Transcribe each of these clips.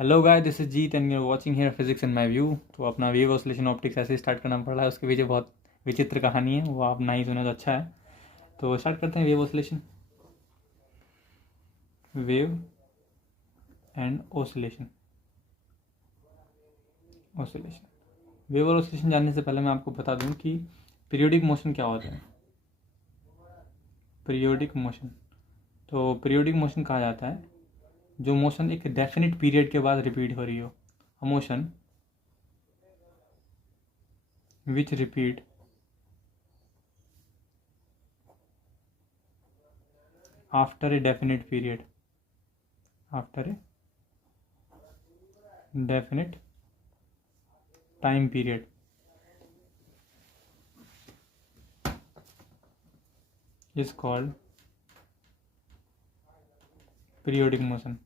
Hello guys, this is Jeet and you are watching here physics in my view. तो अपना wave oscillation optics ऐसे start करना पड़ रहा है, उसके पीछे बहुत विचित्र कहानी है, वो आप ना ही सुने तो अच्छा है। तो स्टार्ट करते हैं wave oscillation. Wave and oscillation. Wave और ऑसिलेशन जानने से पहले मैं आपको बता दूं कि पीरियोडिक मोशन क्या होता है। पीरियोडिक मोशन, तो पीरियोडिक मोशन कहा जाता है जो मोशन एक डेफिनेट पीरियड के बाद रिपीट हो रही हो। A motion which repeat after a definite period, after a definite time period is called periodic motion।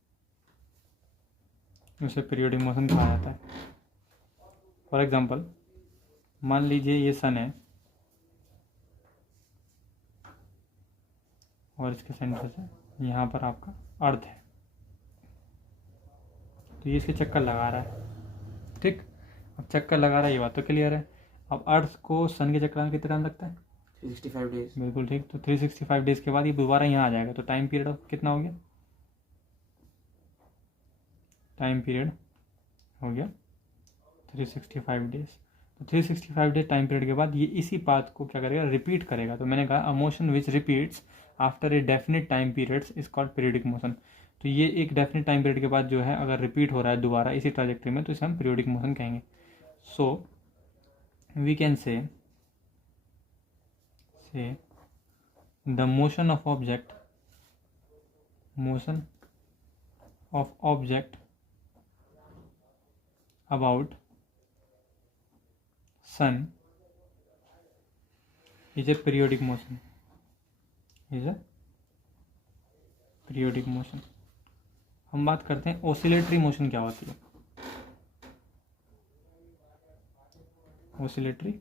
उसे पीरियोडिक मोशन कहा जाता है। फॉर एग्जांपल, मान लीजिए ये सन है और इसके सेंटर से यहाँ पर आपका अर्थ है, तो ये इसके चक्कर लगा रहा है। ठीक, अब चक्कर लगा रहा है, ये बात तो क्लियर है। अब अर्थ को सन के चक्कर में कितना टाइम लगता है? 365 डेज। बिल्कुल ठीक। तो 365 डेज के बाद ये दोबारा यहाँ आ जाएगा, तो टाइम पीरियड कितना हो गया? टाइम पीरियड हो गया 365 डेज। तो 365 डेज टाइम पीरियड के बाद ये इसी पाथ को क्या करेगा? रिपीट करेगा। तो मैंने कहा a motion which repeats after a definite time periods is called periodic motion. तो ये एक डेफिनेट टाइम पीरियड के बाद जो है अगर रिपीट हो रहा है दोबारा इसी ट्राजेक्टरी में, तो इसे हम पीरियोडिक मोशन कहेंगे। So we can say the motion of object about sun is a periodic motion, हम बात करते हैं ऑसिलेटरी मोशन क्या होती है। ऑसिलेटरी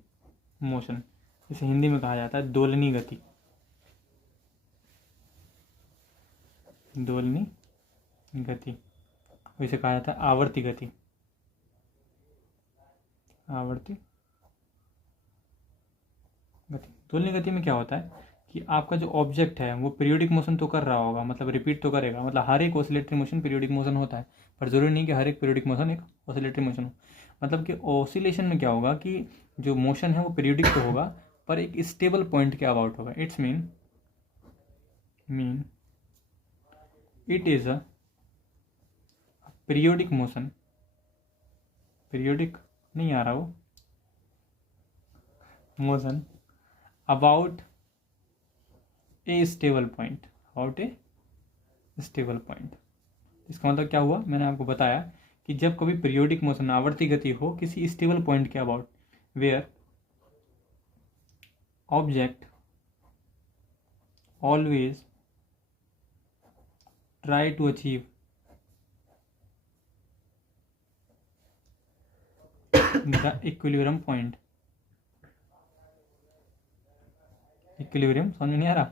मोशन इसे हिंदी में कहा जाता है दोलनी गति। दोलनी गति, इसे कहा जाता है आवर्ती गति। आवर्ती गति, दोलनी गति में क्या होता है कि आपका जो ऑब्जेक्ट है वो पीरियोडिक मोशन तो कर रहा होगा, मतलब रिपीट तो करेगा। मतलब हर एक ऑसिलेटरी मोशन पीरियोडिक मोशन होता है, पर जरूरी नहीं कि हर एक पीरियोडिक मोशन एक ऑसिलेटरी मोशन हो। मतलब कि ऑसिलेशन में क्या होगा कि जो मोशन है वो पीरियोडिक तो होगा, पर एक स्टेबल पॉइंट के अबाउट होगा। It's mean it is a periodic motion. Periodic नहीं आ रहा वो, motion about A stable point, इसका मतलब क्या हुआ? मैंने आपको बताया कि जब कभी पीरियोडिक मोशन आवर्ती गति हो किसी स्टेबल पॉइंट के about, where object always try to achieve the equilibrium point. Equilibrium समझ नहीं आ रहा?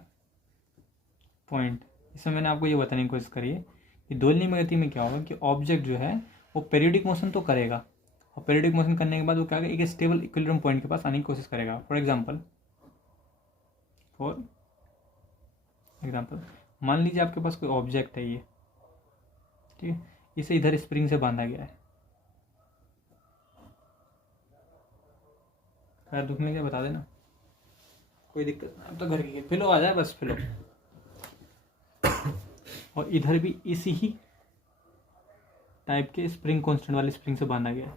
पॉइंट। इसमें मैंने आपको ये बताने की कोशिश करी है कि दोलनी गति में क्या होगा कि ऑब्जेक्ट जो है वो पीरियोडिक मोशन तो करेगा, और पीरियोडिक मोशन करने के बाद वो क्या करेगा? एक स्टेबल इक्विलिब्रियम पॉइंट के पास आने की कोशिश करेगा। फॉर एग्जांपल मान लीजिए आपके पास कोई ऑब्जेक्ट है, ये ठीक है, इसे इधर स्प्रिंग से बांधा गया है। खैर दुख में क्या बता देना, कोई दिक्कत नहीं। अब तो घर की फिलो आ जाए बस, फिलो। और इधर भी इसी ही टाइप के स्प्रिंग कांस्टेंट वाले स्प्रिंग से बांधा गया है।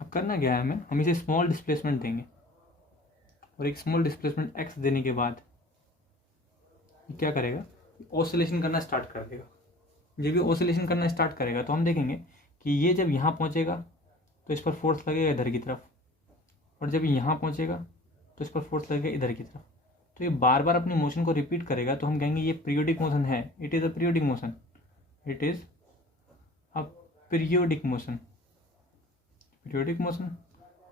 अब करना क्या है हमें? हम इसे स्मॉल डिस्प्लेसमेंट देंगे, और एक स्मॉल डिस्प्लेसमेंट एक्स देने के बाद ये क्या करेगा? ऑसिलेशन करना स्टार्ट कर देगा। जब ये ऑसिलेशन करना स्टार्ट करेगा तो हम देखेंगे कि ये जब यहाँ पहुँचेगा तो इस पर फोर्स लगेगा इधर की तरफ, और जब यहाँ पहुँचेगा तो इस पर फोर्स लगेगा इधर की तरफ। तो ये बार बार अपनी मोशन को रिपीट करेगा, तो हम कहेंगे ये पीरियोडिक मोशन है। It is a periodic motion. It is a periodic motion. Periodic motion.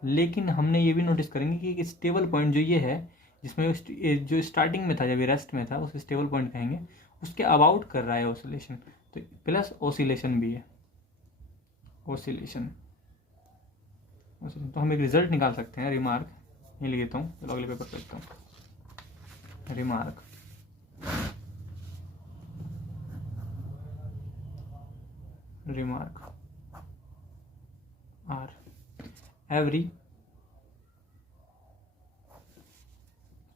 लेकिन हमने ये भी नोटिस करेंगे कि एक स्टेबल पॉइंट जो ये है, जिसमें जो स्टार्टिंग में था, जब ये रेस्ट में था, उस स्टेबल पॉइंट कहेंगे, उसके अबाउट कर रहा है ऑसिलेशन। तो प्लस ओसिलेशन भी है, ओसिलेशन। तो हम एक रिजल्ट निकाल सकते हैं, रिमार्क ये लिख देता हूँ, चलो अगले पेपर पे लिखता हूँ। Remark are every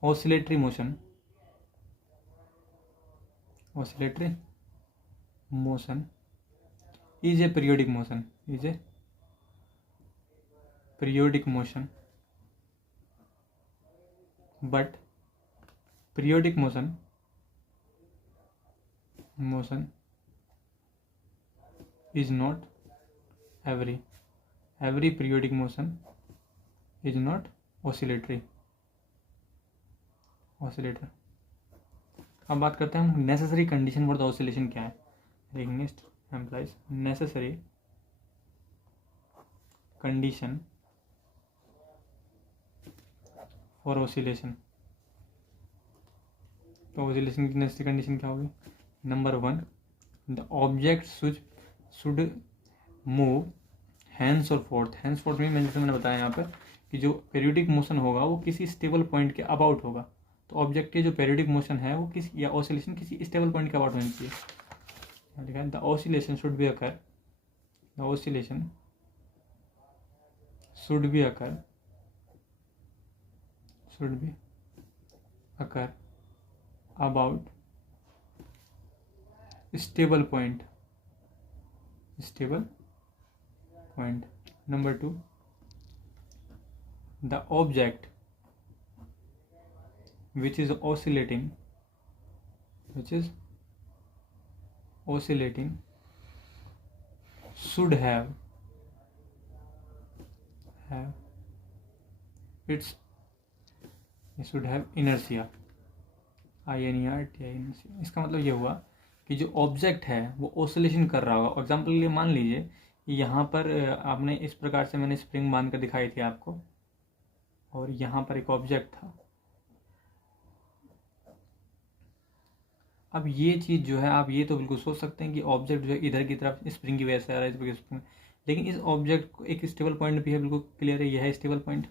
oscillatory motion is a periodic motion, but periodic motion is not every periodic motion is not oscillator। अब बात करते हैं हम necessary condition for the oscillation क्या है। देखेंगे implies necessary condition for oscillation. तो ऑसिलेशन की नेसेसरी कंडीशन क्या होगी? Number 1, the object should move hands और फोर्थ। हैंड्स फोर्थ में मैंने बताया यहाँ पर कि जो पेरियोडिक मोशन होगा वो किसी स्टेबल पॉइंट के अबाउट होगा। तो ऑब्जेक्ट के जो पेरियोडिक मोशन है वो किसी या ऑसिलेशन किसी स्टेबल पॉइंट के अबाउट होनी चाहिए। लिखा है the oscillation should be occur, the oscillation should be occur about stable point. Number 2, the object which is oscillating should have inertia, inertia। इसका मतलब ये हुआ कि जो ऑब्जेक्ट है वो ऑसिलेशन कर रहा होगा। एग्जाम्पल के लिए मान लीजिए यहाँ पर आपने इस प्रकार से मैंने स्प्रिंग बांध कर दिखाई थी आपको, और यहाँ पर एक ऑब्जेक्ट था। अब ये चीज़ जो है आप ये तो बिल्कुल सोच सकते हैं कि ऑब्जेक्ट जो है इधर की तरफ स्प्रिंग की वजह से आ रहा है, इस वजह से, लेकिन इस ऑब्जेक्ट को एक स्टेबल पॉइंट भी है, बिल्कुल क्लियर है, यह है स्टेबल पॉइंट।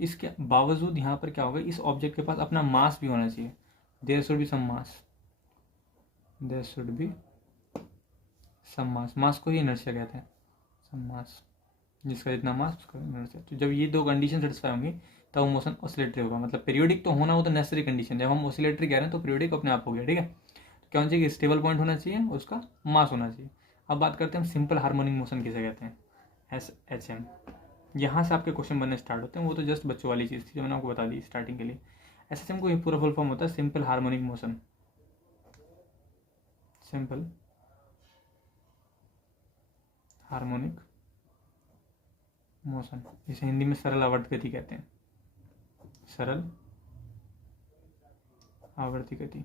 इसके बावजूद यहाँ पर क्या होगा, इस ऑब्जेक्ट के पास अपना मास भी होना चाहिए। देयर शुड बी सम मास। मास को ही इनर्शिया कहते हैं, सम मास, जिसका जितना मास उसका इनर्शिया। तो जब ये दो कंडीशन सेटिस्फाई होंगी तब वो मोशन ऑसिलेटरी होगा। मतलब पीरियोडिक तो होना, वो तो नेसेसरी कंडीशन। जब हम ऑसिलेटरी कह रहे हैं तो पीरियोडिक अपने आप हो गया, ठीक है। तो क्या होना चाहिए? स्टेबल पॉइंट होना चाहिए, उसका मास होना चाहिए। अब बात करते हैं हम सिंपल हार्मोनिक मोशन किसे कहते हैं, SHM। यहाँ से आपके क्वेश्चन बनने स्टार्ट होते हैं। वो तो जस्ट बच्चों वाली चीज़ थी जो मैंने आपको बता दी स्टार्टिंग के लिए। SHM को ये पूरा फुल फॉर्म होता है simple harmonic motion. Simple harmonic motion, इसे हिंदी में सरल आवर्त गति कहते हैं, सरल आवर्ती गति,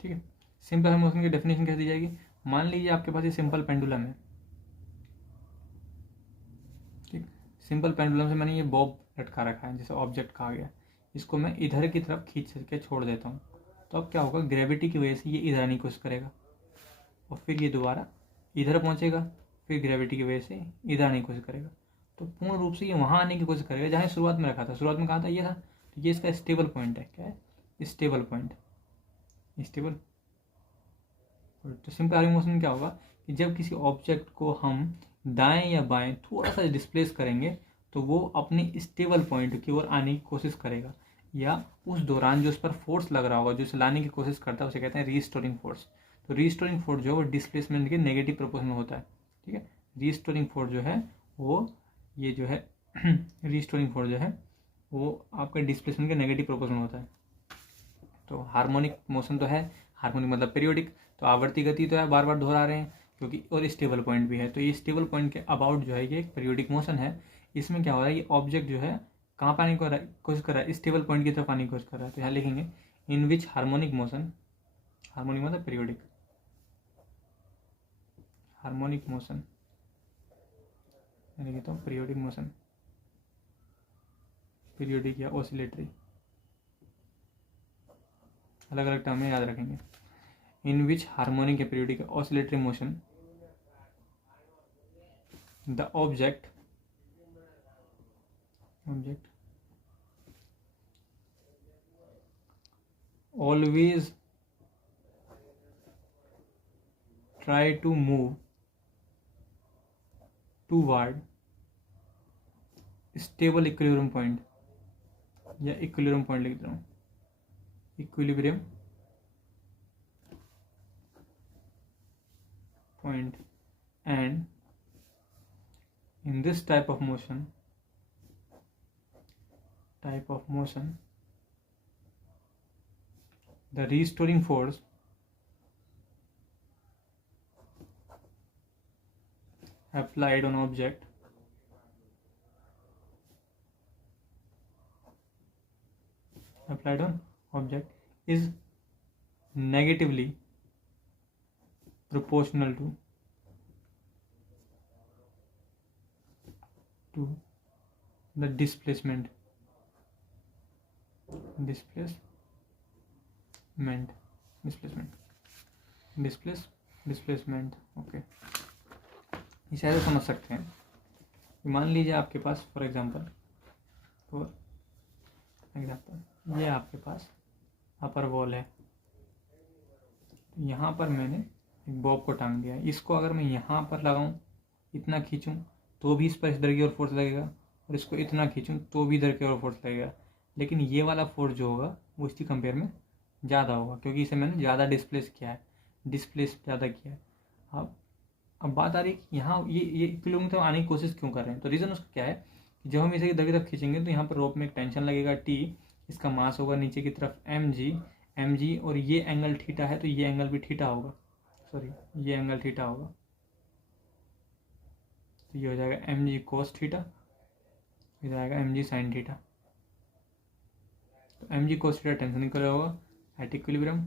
ठीक है। सिंपल हार्मोनिक मोशन की डेफिनेशन कैसे दी जाएगी? मान लीजिए आपके पास ये सिंपल पेंडुलम है, ठीक। सिंपल पेंडुलम से मैंने ये बॉब लटका रखा है, जैसे ऑब्जेक्ट कहा गया। इसको मैं इधर की तरफ खींच के छोड़ देता हूँ, तो अब क्या होगा? ग्रेविटी की वजह से ये इधर आने की कोशिश करेगा और फिर ये दोबारा इधर पहुंचेगा, फिर ग्रेविटी की वजह से इधर आने की कोशिश करेगा। तो पूर्ण रूप से ये वहां आने की कोशिश करेगा जहाँ शुरुआत में रखा था। शुरुआत में कहा था ये था, तो ये इसका स्टेबल पॉइंट है। क्या है? Stable point. तो सिंपल हार्मोनिक मोशन में क्या होगा कि जब किसी ऑब्जेक्ट को हम दाएं या बाएं थोड़ा सा डिस्प्लेस करेंगे तो वो अपने स्टेबल पॉइंट की ओर आने की कोशिश करेगा, या उस दौरान जो उस पर फोर्स लग रहा होगा, जो उसे लाने की कोशिश करता है, उसे कहते हैं रीस्टोरिंग फोर्स। तो रीस्टोरिंग फोर्स जो है वो डिस्प्लेसमेंट के नेगेटिव प्रोपोर्शनल होता है, ठीक है। रीस्टोरिंग फोर्स जो है वो ये जो है रीस्टोरिंग फोर्स जो है वो आपका डिस्प्लेसमेंट के नेगेटिव प्रोपोर्शनल होता है। तो हार्मोनिक मोशन तो है, हार्मोनिक मतलब पीरियोडिक, तो आवर्ती गति तो है, बार बार दोहरा रहे हैं क्योंकि, और स्टेबल पॉइंट भी है। तो ये स्टेबल पॉइंट के अबाउट जो है ये एक पीरियोडिक मोशन है। इसमें क्या हो रहा है, ये ऑब्जेक्ट जो है कहाँ पर आने की कोशिश कर रहा है? स्टेबल पॉइंट की तरफ आने की कोशिश कर रहा है। तो यहाँ लिखेंगे इन विच हार्मोनिक मोशन, हार्मोनिक मतलब पीरियोडिक, हार्मोनिक मोशन यानी कहता हूँ पीरियोडिक मोशन, पीरियोडिक या ऑसिलेटरी अलग अलग टर्म में याद रखेंगे। इन विच हार्मोनिक या periodic oscillatory motion the object always try to move toward stable equilibrium point, या इक्विलिब्रियम पॉइंट लिख रहा हूँ, equilibrium point, and in this type of motion the restoring force applied on object is negatively proportional to the displacement okay. इसे ऐसे समझ सकते हैं, मान लीजिए आपके पास फॉर एग्जांपल ये आपके पास अपर वॉल है, यहाँ पर मैंने एक बॉब को टांग दिया। इसको अगर मैं यहाँ पर लगाऊं, इतना खींचूं तो भी इस पर इधर की ओर फोर्स लगेगा, और इसको इतना खींचूं तो भी इधर की ओर फोर्स लगेगा, लेकिन ये वाला फोर्स जो होगा वो इसकी कंपेयर में ज़्यादा होगा, क्योंकि इसे मैंने ज़्यादा डिस्प्लेस ज़्यादा किया है। अब बात आ रही है कि यहाँ ये इक्विलिब्रियम में आने की कोशिश क्यों कर रहे हैं। तो रीज़न उसका क्या है कि जब हम इसे इधर की तरफ खींचेंगे तो यहाँ पर रोप में एक टेंशन लगेगा T, इसका मास होगा नीचे की तरफ mg, और ये एंगल थीटा है तो ये एंगल भी थीटा होगा, ये एंगल थीटा होगा, तो ये हो जाएगा mg cos थीटा, इधर आएगा mg sin थीटा। तो mg cos theta tension equal होगा at equilibrium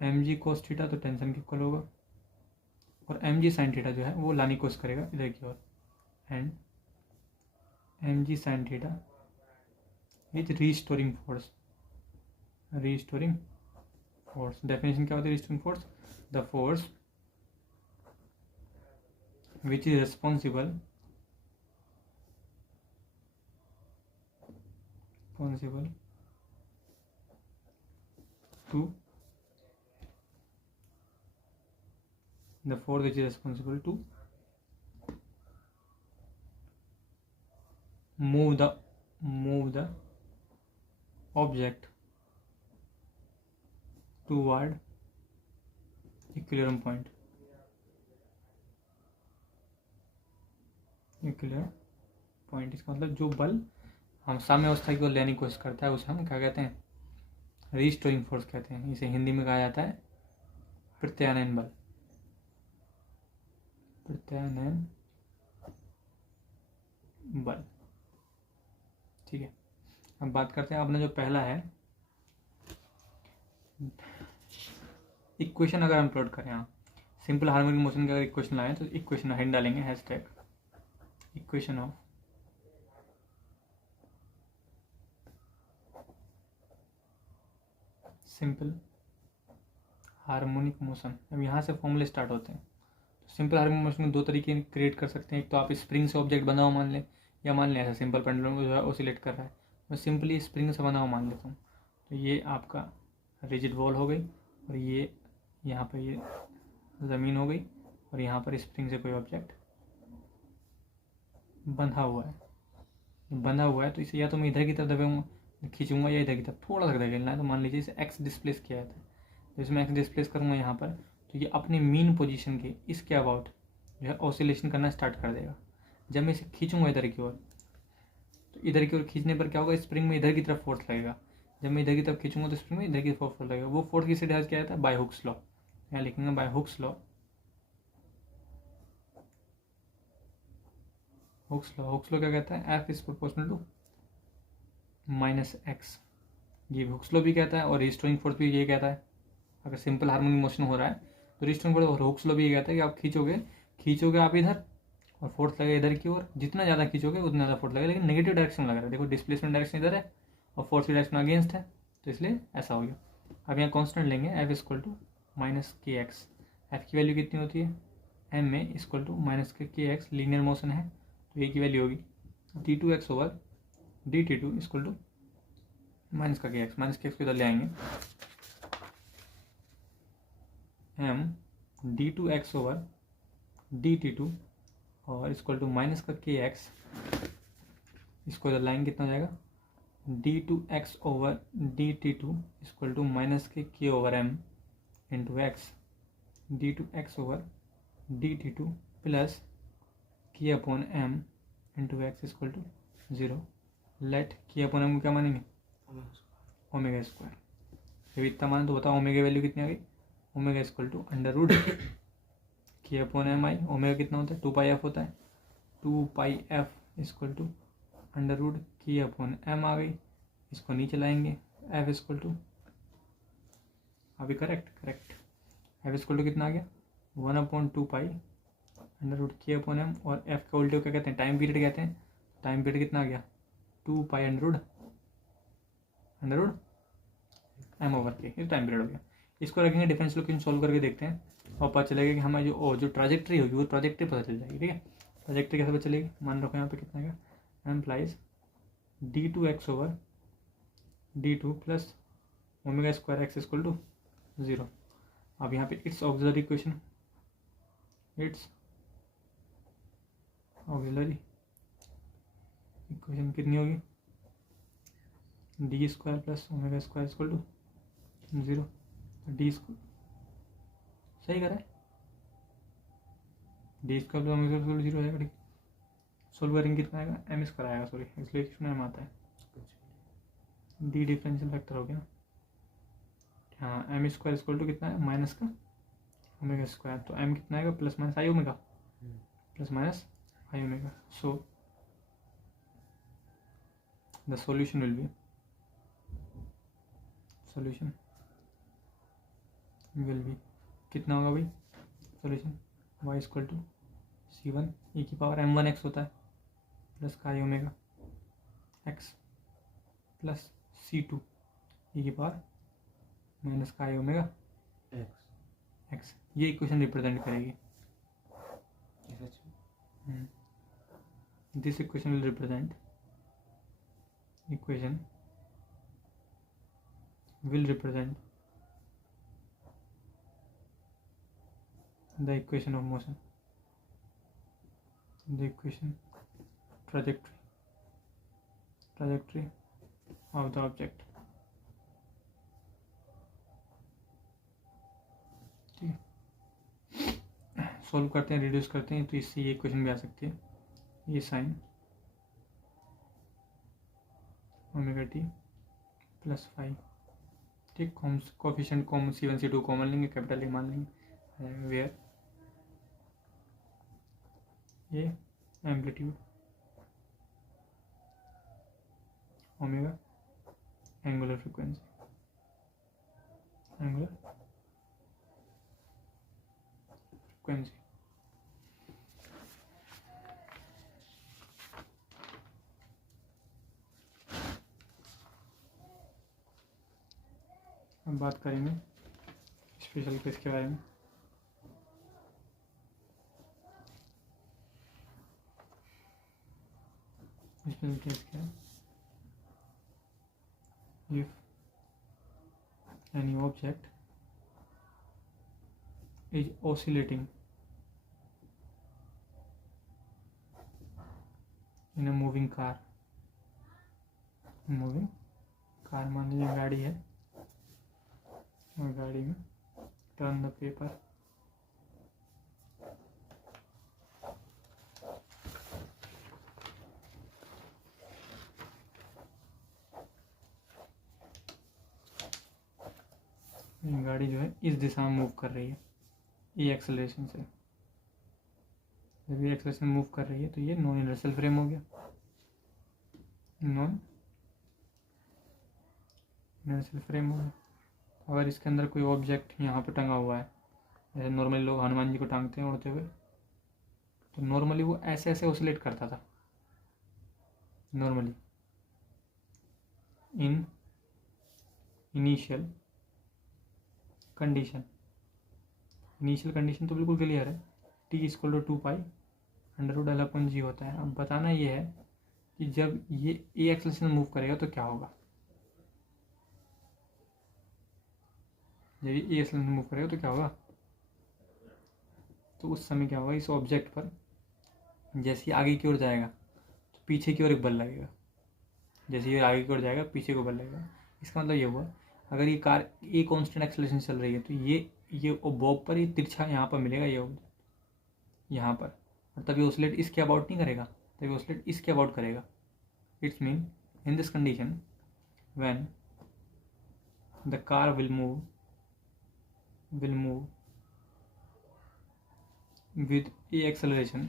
mg cos theta तो टेंशन के इक्वल होगा, और mg sin थीटा जो है वो लाने की कोशिश करेगा इधर की ओर, and mg sin theta is restoring force. Definition क्या होती है restoring force? The force which is responsible to move the object toward equilibrium point। इसका मतलब जो बल हम साम्यावस्था की ओर लेने की कोशिश करता है उसे हम क्या कहते हैं? रीस्टोरिंग फोर्स कहते हैं। इसे हिंदी में कहा जाता है प्रत्यानयन बल। ठीक है, अब बात करते हैं अपना जो पहला है इक्वेशन। अगर हम प्लॉट करें यहाँ सिंपल हार्मोनिक मोशन का अगर इक्वेशन लाएं तो इक्वेशन हेड डालेंगे hashtag equation of simple harmonic motion. अब यहाँ से फॉर्मूले स्टार्ट होते हैं। तो सिंपल हार्मोनिक मोशन में दो तरीके क्रिएट कर सकते हैं। एक तो आप स्प्रिंग से ऑब्जेक्ट बनाओ मान लें, या मान लें ऐसा सिंपल पेंडुलम जो है ऑसिलेट कर रहा है, मैं सिंपली स्प्रिंग से बनाओ मान लेता हूँ। तो ये आपका रिजिड वॉल हो गई, और ये यहाँ पर ये ज़मीन हो गई, और यहाँ पर स्प्रिंग से कोई ऑब्जेक्ट बंधा हुआ है। तो इसे या तो मैं इधर की तरफ दबाऊंगा खींचूंगा, या इधर की तरफ थोड़ा सा धकेलना है। तो मान लीजिए इसे एक्स डिस्प्लेस किया जाता है, तो इसमें एक्स डिस्प्लेस करूँगा यहाँ पर, तो ये अपने मीन पोजीशन के इसके अबाउट जो है ऑसिलेशन करना स्टार्ट कर देगा। जब मैं इसे खींचूंगा इधर की ओर, तो इधर की ओर खींचने पर क्या होगा, स्प्रिंग में इधर की तरफ फोर्स लगेगा। जब मैं इधर की तरफ खींचूंगा तो स्प्रिंग में इधर की तरफ फोर्स लगेगा। वो फोर्स किससे डिवाइड किया जाता है? By Hooke's law. यहाँ लिखेंगे by Hooke's law. Hooke's law क्या कहता है? F is proportional to minus x. ये हुक्स लॉ भी कहता है, और रिस्टोरिंग फोर्स भी ये कहता है। अगर सिंपल हार्मोनिक मोशन हो रहा है तो रिस्टोरिंग फोर्स और हुक्स लॉ भी ये कहता है कि आप खींचोगे आप इधर, और फोर्स लगेगा इधर की ओर, जितना ज़्यादा खींचोगे उतना ज़्यादा फोर्स लगेगा, लेकिन नेगेटिव डायरेक्शन लग रहा है। देखो डिस्प्लेसमेंट डायरेक्शन इधर है और फोर्स की डायरेक्शन अगेंस्ट है, तो इसलिए ऐसा हो गया। अब यहाँ कॉन्स्टेंट लेंगे f equal to minus k x. F की वैल्यू कितनी होती है एम में equal to minus k x, linear motion है तो ए की वैल्यू होगी d two x over d t two equal to minus का k x. Minus k x को इधर ले आएंगे, m d two x over d t two और इक्वल टू माइनस का के एक्स, इसको इधर लाएंगे कितना हो जाएगा d two x over d t two equal to minus k over m into x d two x over d t two plus k upon m into x equal to 0। Let k upon m को क्या मानेंगे omega square. जब इतना माने तो बताओ omega value कितनी आ गई, omega equal to under root k upon m आई। ओमेगा कितना होता है 2 पाई एफ होता है, 2 pi f equal to under root k upon m आ गई। इसको नीचे लाएंगे एफ इक्वल टू, अभी करेक्ट एफ इक्वल टू कितना आ गया 1/2 pi under root k upon m, और एफ का उल्टे क्या कहते हैं टाइम पीरियड कहते हैं। टाइम पीरियड कितना आ गया 2 pi under root m over k, ये टाइम पीरियड हो गया। इसको रखेंगे डिफरेंशियल इक्वेशन सॉल्व करके देखते हैं और पता चलेगा कि हमारी जो ट्राजेक्ट्री होगी वो ट्राजेक्ट्री पता चल जाएगी। ठीक है, ट्राजेक्ट्री कैसे पता चलेगी, मान रखो यहाँ पे कितना आएगा implies d two x over d two plus omega square x equal to 0। अब यहाँ पे it's auxiliary equation, it's auxiliary equation कितनी होगी d square plus omega square equal to 0। D square सही करा है, d square plus omega square 0 आएगा। ठीक, सोल्व करेंगे कितना आएगा एम स्क्वायर आएगा, सॉरी इसलिए इसमें एम आता है, डी डिफरेंशियल फैक्टर हो गया। हाँ एम स्क्वायर इक्वल टू कितना है माइनस का ओमेगा स्क्वायर, तो एम कितना आएगा plus minus i omega, plus minus i omega. So the solution will be कितना होगा भाई solution y equal to c1 e की पावर m1x होता है प्लस का i omega x plus c2 e की पावर माइनस का आई ओमेगा x। ये इक्वेशन रिप्रेजेंट करेगी, this equation will represent the equation of motion, the equation trajectory of the object। ठीक है, सॉल्व करते हैं रिड्यूस करते हैं तो इससे ये इक्वेशन भी आ सकती है, ये साइन ओमेगा टी प्लस 5। ठीक, coefficient common C1 C2 common लेंगे, कैपिटल ए मान लेंगे, वेयर ये एम्पलीट्यूड ओमेगा एंगुलर फ्रीक्वेंसी अब बात करेंगे स्पेशल केस के बारे में। स्पेशल केस क्या है, if any object is oscillating in a moving car मान लीजिए गाड़ी है और गाड़ी में टर्न द पेपर, गाड़ी जो है इस दिशा में मूव कर रही है ये एक्सेलरेशन से। जब ये एक्सेलरेशन मूव कर रही है तो ये नॉन इनर्शियल फ्रेम हो गया, नॉन इनर्शियल फ्रेम हो गया। अगर इसके अंदर कोई ऑब्जेक्ट यहाँ पे टंगा हुआ है, जैसे नॉर्मली लोग हनुमान जी को टांगते हैं उड़ते हुए, तो नॉर्मली वो ऐसे ऐसे ऑसिलेट करता था normally in initial condition. Initial condition तो बिल्कुल क्लियर है, T equal to 2 pi under root L g होता है। अब बताना ये है कि जब ये ए एक्सेलरेशन मूव करेगा तो क्या होगा। जब ये ए एक्सेलरेशन मूव करेगा तो क्या होगा, तो उस समय क्या होगा, इस ऑब्जेक्ट पर जैसे ही आगे की ओर जाएगा तो पीछे की ओर एक बल लगेगा, जैसे ये आगे की ओर जाएगा पीछे को बल लगेगा। इसका मतलब ये हुआ अगर ये कार ए कांस्टेंट एक्सेलरेशन चल रही है तो ये बॉब पर ये तिरछा यहाँ पर मिलेगा, ये यहाँ पर, और तभी ऑसिलेट इसके अबाउट नहीं करेगा, तभी ऑसिलेट इसके अबाउट करेगा। It's mean in this condition when the car will move with a acceleration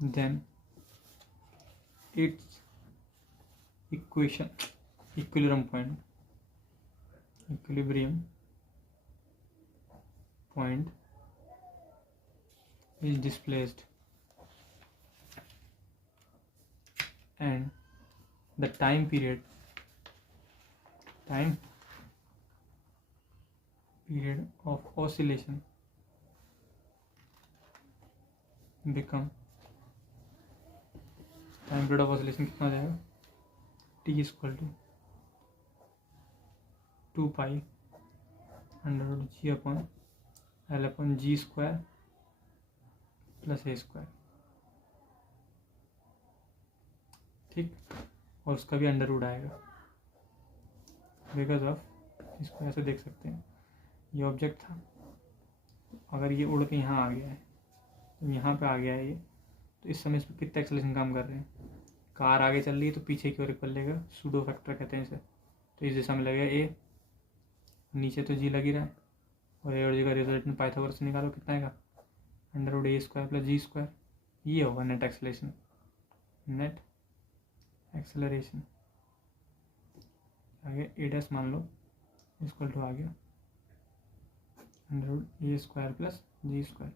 then its equilibrium point is displaced and the time period of oscillation become time period of oscillation कितना हो जाएगा, t equal to 2 pi under root g upon L/g² plus A²। ठीक, और उसका भी under root आएगा because of, इसको ऐसे देख सकते हैं, ये ऑब्जेक्ट था, अगर ये उड़ के यहाँ आ गया है तो यहाँ पे आ गया है ये, तो इस समय इस पर कितना एक्सेलरेशन काम कर रहे हैं। कार आगे चल रही है तो पीछे की ओर एक बल लेगा, सूडो फैक्टर कहते हैं इसे, तो इस दिशा में लगेगा ए, नीचे तो जी लगी रहा है, और ए और जी का रिजल्ट में पाइथागोरस से निकालो कितना आएगा, under root A² plus G²। ये होगा नेट एक्सेलरेशन आगे A' मान लो इक्वल टू आ गया under root A² plus G²।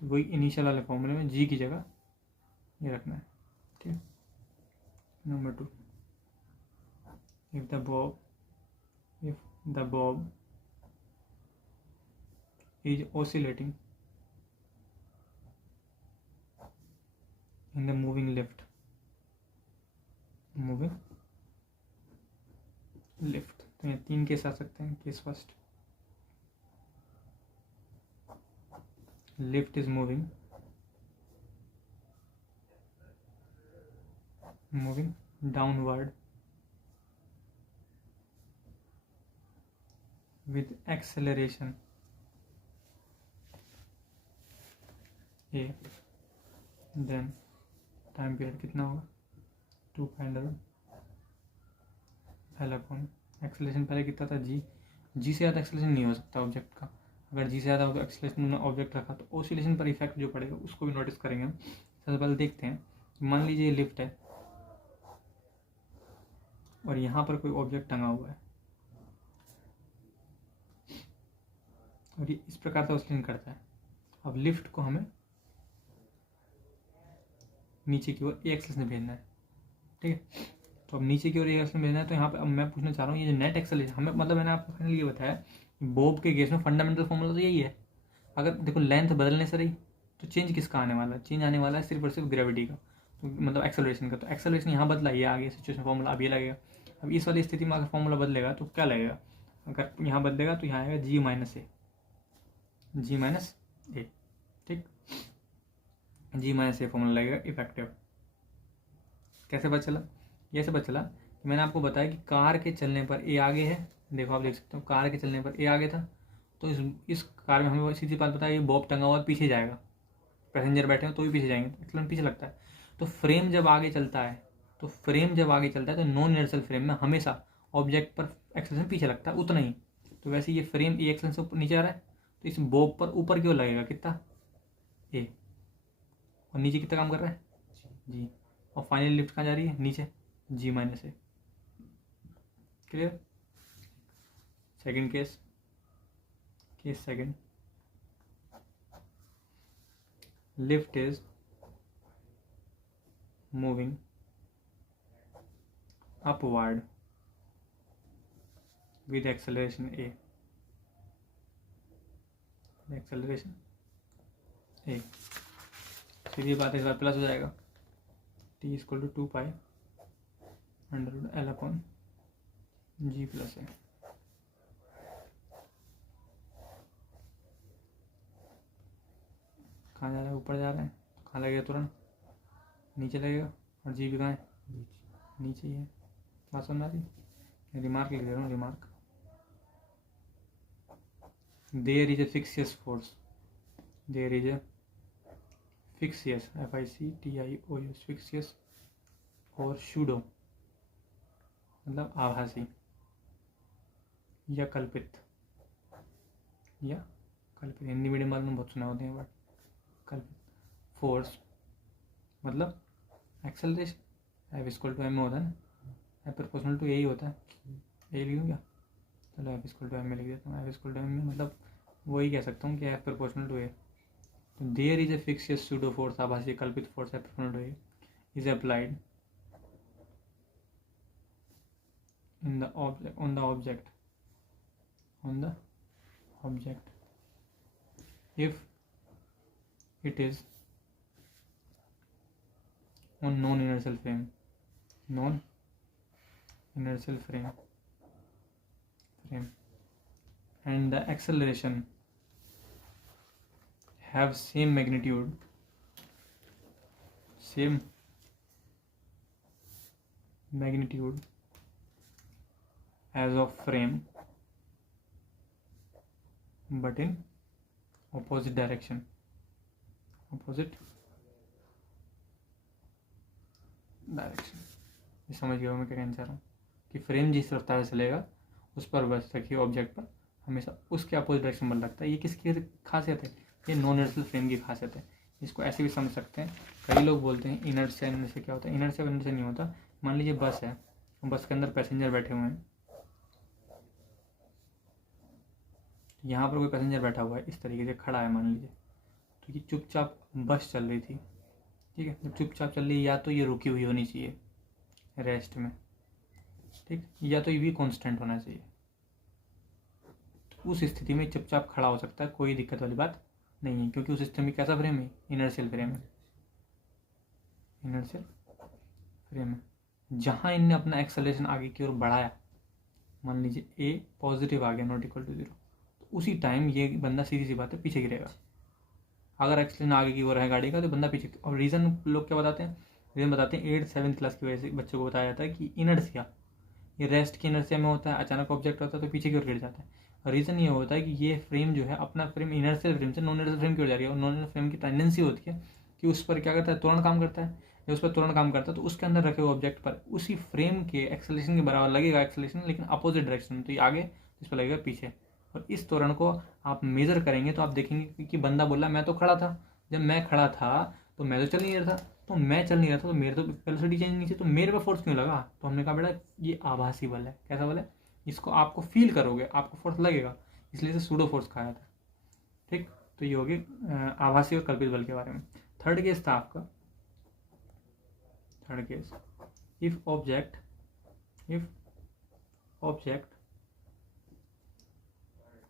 तो वही इनिशियल वाले फॉर्मूले में जी की जगह ये रखना है। ठीक, number 2, if the bob is oscillating in the moving lift तो यहाँ 3 केस आ सकते हैं। Case first, lift is moving downward with acceleration A, then time period कितना होगा 2 पाई अंडर L/, एक्सेलरेशन पहले कितना था जी से ज़्यादा एक्सेलरेशन नहीं हो सकता ऑब्जेक्ट का। अगर जी से ज़्यादा हो तो एक्सेलरेशन ऑब्जेक्ट रखा तो ऑसिलेशन पर इफेक्ट जो पड़ेगा उसको भी नोटिस करेंगे हम। सबसे पहले देखते हैं, मान लीजिए ये लिफ्ट है और यहाँ पर कोई ऑब्जेक्ट टंगा हुआ है और ये इस प्रकार से ऑसिलेशन करता है। अब लिफ्ट को हमें नीचे की ओर ए एक्सेलरेशन भेजना है। ठीक है, तो अब नीचे की ओर ए एक्सेलरेशन भेजना है, तो यहाँ पे अब मैं पूछना चाह रहा हूँ ये जो नेट एक्सेलरेशन हमें, मतलब मैंने आपको फाइनली ये बताया बॉब के केस में फंडामेंटल फॉर्मूला तो यही है। अगर देखो लेंथ बदलने से रही तो चेंज किसका आने वाला है, चेंज आने वाला है सिर्फ और सिर्फ ग्रेविटी का, तो मतलब एक्सेलरेशन का। तो एक्सेलरेशन यहाँ बदला, ये आगे सिचुएशन फॉर्मूला अब ये लगेगा। अब इस वाली स्थिति में अगर फॉर्मूला बदलेगा तो क्या लगेगा, अगर यहाँ बदलेगा तो यहाँ आएगा G माइनस ए। ठीक, G माइनस ए फॉर्मूला लगेगा इफेक्टिव। कैसे पता चला, ये से पता चला कि मैंने आपको बताया कि कार के चलने पर ए आगे है। देखो आप देख सकते हो कार के चलने पर ए आगे था, तो इस कार में हमें सीधी बात बताया, ये बॉब टंगा हुआ पीछे जाएगा, पैसेंजर बैठे हो तो भी पीछे जाएंगे, एक्सीलरेशन पीछे लगता है। तो फ्रेम जब आगे चलता है तो नॉन इनर्शियल फ्रेम में हमेशा ऑब्जेक्ट पर एक्सेलरेशन पीछे लगता है उतना ही। तो वैसे ये फ्रेम ए एक्सेलरेशन से नीचे आ रहा है तो इस बॉब पर ऊपर क्यों लगेगा कितना ए, और नीचे कितना काम कर रहा है जी, और फाइनल लिफ्ट कहाँ जा रही है नीचे G minus a. Clear. Second case case second, lift is moving upward with acceleration a, acceleration a, सीधी बात है, इस बार प्लस हो जाएगा, t equal to 2 pi under l upon g plus a. कहाँ जा रहा है, ऊपर जा रहा है, कहाँ लगेगा तुरंत, नीचे लगेगा, और जी भी कहाँ है, नीचे ही है। बात समझ आ रही, रिमार्क लिख दे रहा हूँ, remark. There is a fictitious force. There is a fictitious, F-I-C-T-I-O-U, fictitious और pseudo मतलब आभासी या कल्पित, हिंदी मीडियम वालों ने बहुत सुना होते हैं बट कल्पित। फोर्स मतलब acceleration, F equal to m में होता है ना, F प्रोपोर्शनल टू ए ही होता है, ए लिखूँ क्या, चलो F इक्वल टू एम में लिख देता हूँ। F इक्वल टू एम में मतलब वही कह सकता हूँ कि F प्रोपोर्शनल टू ए। तो there is a fictitious pseudo force, आभासी कल्पित force F proportional to a is applied in the object on the object if it is on non inertial frame and the acceleration have same magnitude as of frame but in opposite direction, ये समझ गया मैं क्या कहना चाह रहा हूँ कि फ्रेम जिस रफ्तार से चलेगा उस पर बस रखिए ऑब्जेक्ट पर हमेशा उसके अपोजिट डायरेक्शन बल लगता है। ये किसकी खासियत है, ये नॉन इनर्शियल फ्रेम की खासियत है। इसको ऐसे भी समझ सकते हैं, कई लोग बोलते हैं इनर्शिया क्या होता है, इनर्शिया नहीं होता। मान लीजिए बस है, बस के अंदर पैसेंजर बैठे हुए हैं, यहाँ पर कोई पैसेंजर बैठा हुआ है, इस तरीके से खड़ा है मान लीजिए, तो ये चुपचाप बस चल रही थी, ठीक है। जब चुपचाप चल रही है या तो ये रुकी हुई होनी चाहिए रेस्ट में, ठीक, या तो ये भी कांस्टेंट होना चाहिए। तो उस स्थिति में चुपचाप खड़ा हो सकता है, कोई दिक्कत वाली बात नहीं है, क्योंकि उस स्थिति में कैसा फ्रेम है, इनर्शियल फ्रेम है। जहाँ इनने अपना एक्सेलरेशन आगे की ओर बढ़ाया, मान लीजिए ए पॉजिटिव आ गया नॉट इक्वल टू 0, तो उसी टाइम ये बंदा सीधी सी बात है पीछे गिरेगा। अगर एक्सेलरेशन आगे की ओर है गाड़ी का तो बंदा पीछे। और रीज़न लोग क्या बताते हैं, रीज़न बताते हैं 8th-7th क्लास की वजह से बच्चों को बताया जाता है कि इनर्शिया, ये रेस्ट की इनर्शिया में होता है, अचानक ऑब्जेक्ट होता है तो पीछे की ओर गिर जाता है। और रीज़न ये होता है कि ये फ्रेम जो है अपना फ्रेम इनर्शियल फ्रेम से नॉन इनर्शियल फ्रेम की ओर जा रही है, और नॉन इनर्शियल फ्रेम की टेंडेंसी होती है कि उस पर क्या करता है, तुरंत काम करता है। जब उस पर तुरंत काम करता है तो उसके अंदर रखे हुए ऑब्जेक्ट पर उसी फ्रेम के एक्सेलरेशन के बराबर लगेगा एक्सेलरेशन, लेकिन अपोजिट डायरेक्शन में, तो ये आगे, इस पर लगेगा पीछे। और इस त्वरण को आप मेजर करेंगे तो आप देखेंगे कि बंदा बोला मैं तो खड़ा था, जब मैं खड़ा था तो मैं तो चल नहीं रहा था, तो मैं चल नहीं रहा था तो मेरे तो वेलोसिटी चेंज नहीं थी, तो मेरे पे फोर्स क्यों लगा। तो हमने कहा बेटा ये आभासी बल है। कैसा बल है, इसको आपको फील करोगे, आपको फोर्स लगेगा, इसलिए इसे सूडो फोर्स कहा जाता है, ठीक। तो ये होगी आभासी और कल्पित बल के बारे में। थर्ड केस था आपका, थर्ड केस, इफ ऑब्जेक्ट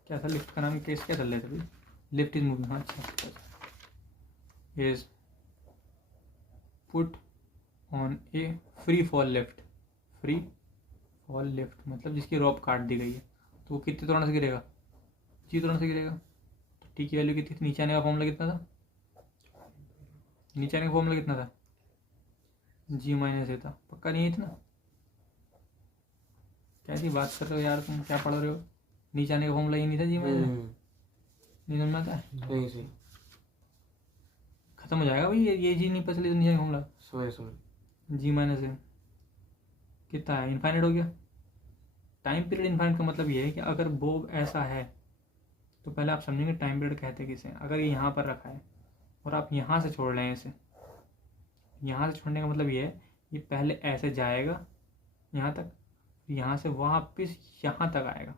क्या था, लिफ्ट का नाम केस क्या चल रहे थे भाई, लिफ्ट इज मूविंग, हाँ अच्छा, is put on A free fall lift मतलब जिसकी रॉप काट दी गई है, तो वो कितने त्वरण से गिरेगा, जी त्वरण से गिरेगा। तो टी की वैल्यू कितनी थी, नीचे आने का फॉर्मूला कितना था, नीचे आने का फॉर्मूला कितना था, जी माइनस ए था, पक्का नहीं है इतना, कैसी बात कर रहे हो यार तुम, क्या पढ़ रहे हो, नीचे आने का फॉर्मूला ये नहीं था जी माइनस, नहीं समझ में आता है, खत्म हो जाएगा भाई, ये जी नहीं पता चली तो नीचे आने का फॉर्मूला जी माइनस ए कितना है, इनफाइनाइट हो गया। टाइम पीरियड इनफाइनाइट का मतलब ये है कि अगर बोब ऐसा है तो पहले आप समझेंगे टाइम पीरियड कहते किसे। अगर ये यहाँ पर रखा है और आप यहाँ से छोड़ रहे हैं इसे, यहाँ से छोड़ने का मतलब ये है ये पहले ऐसे जाएगा यहाँ तक, यहाँ से वापस यहाँ तक आएगा,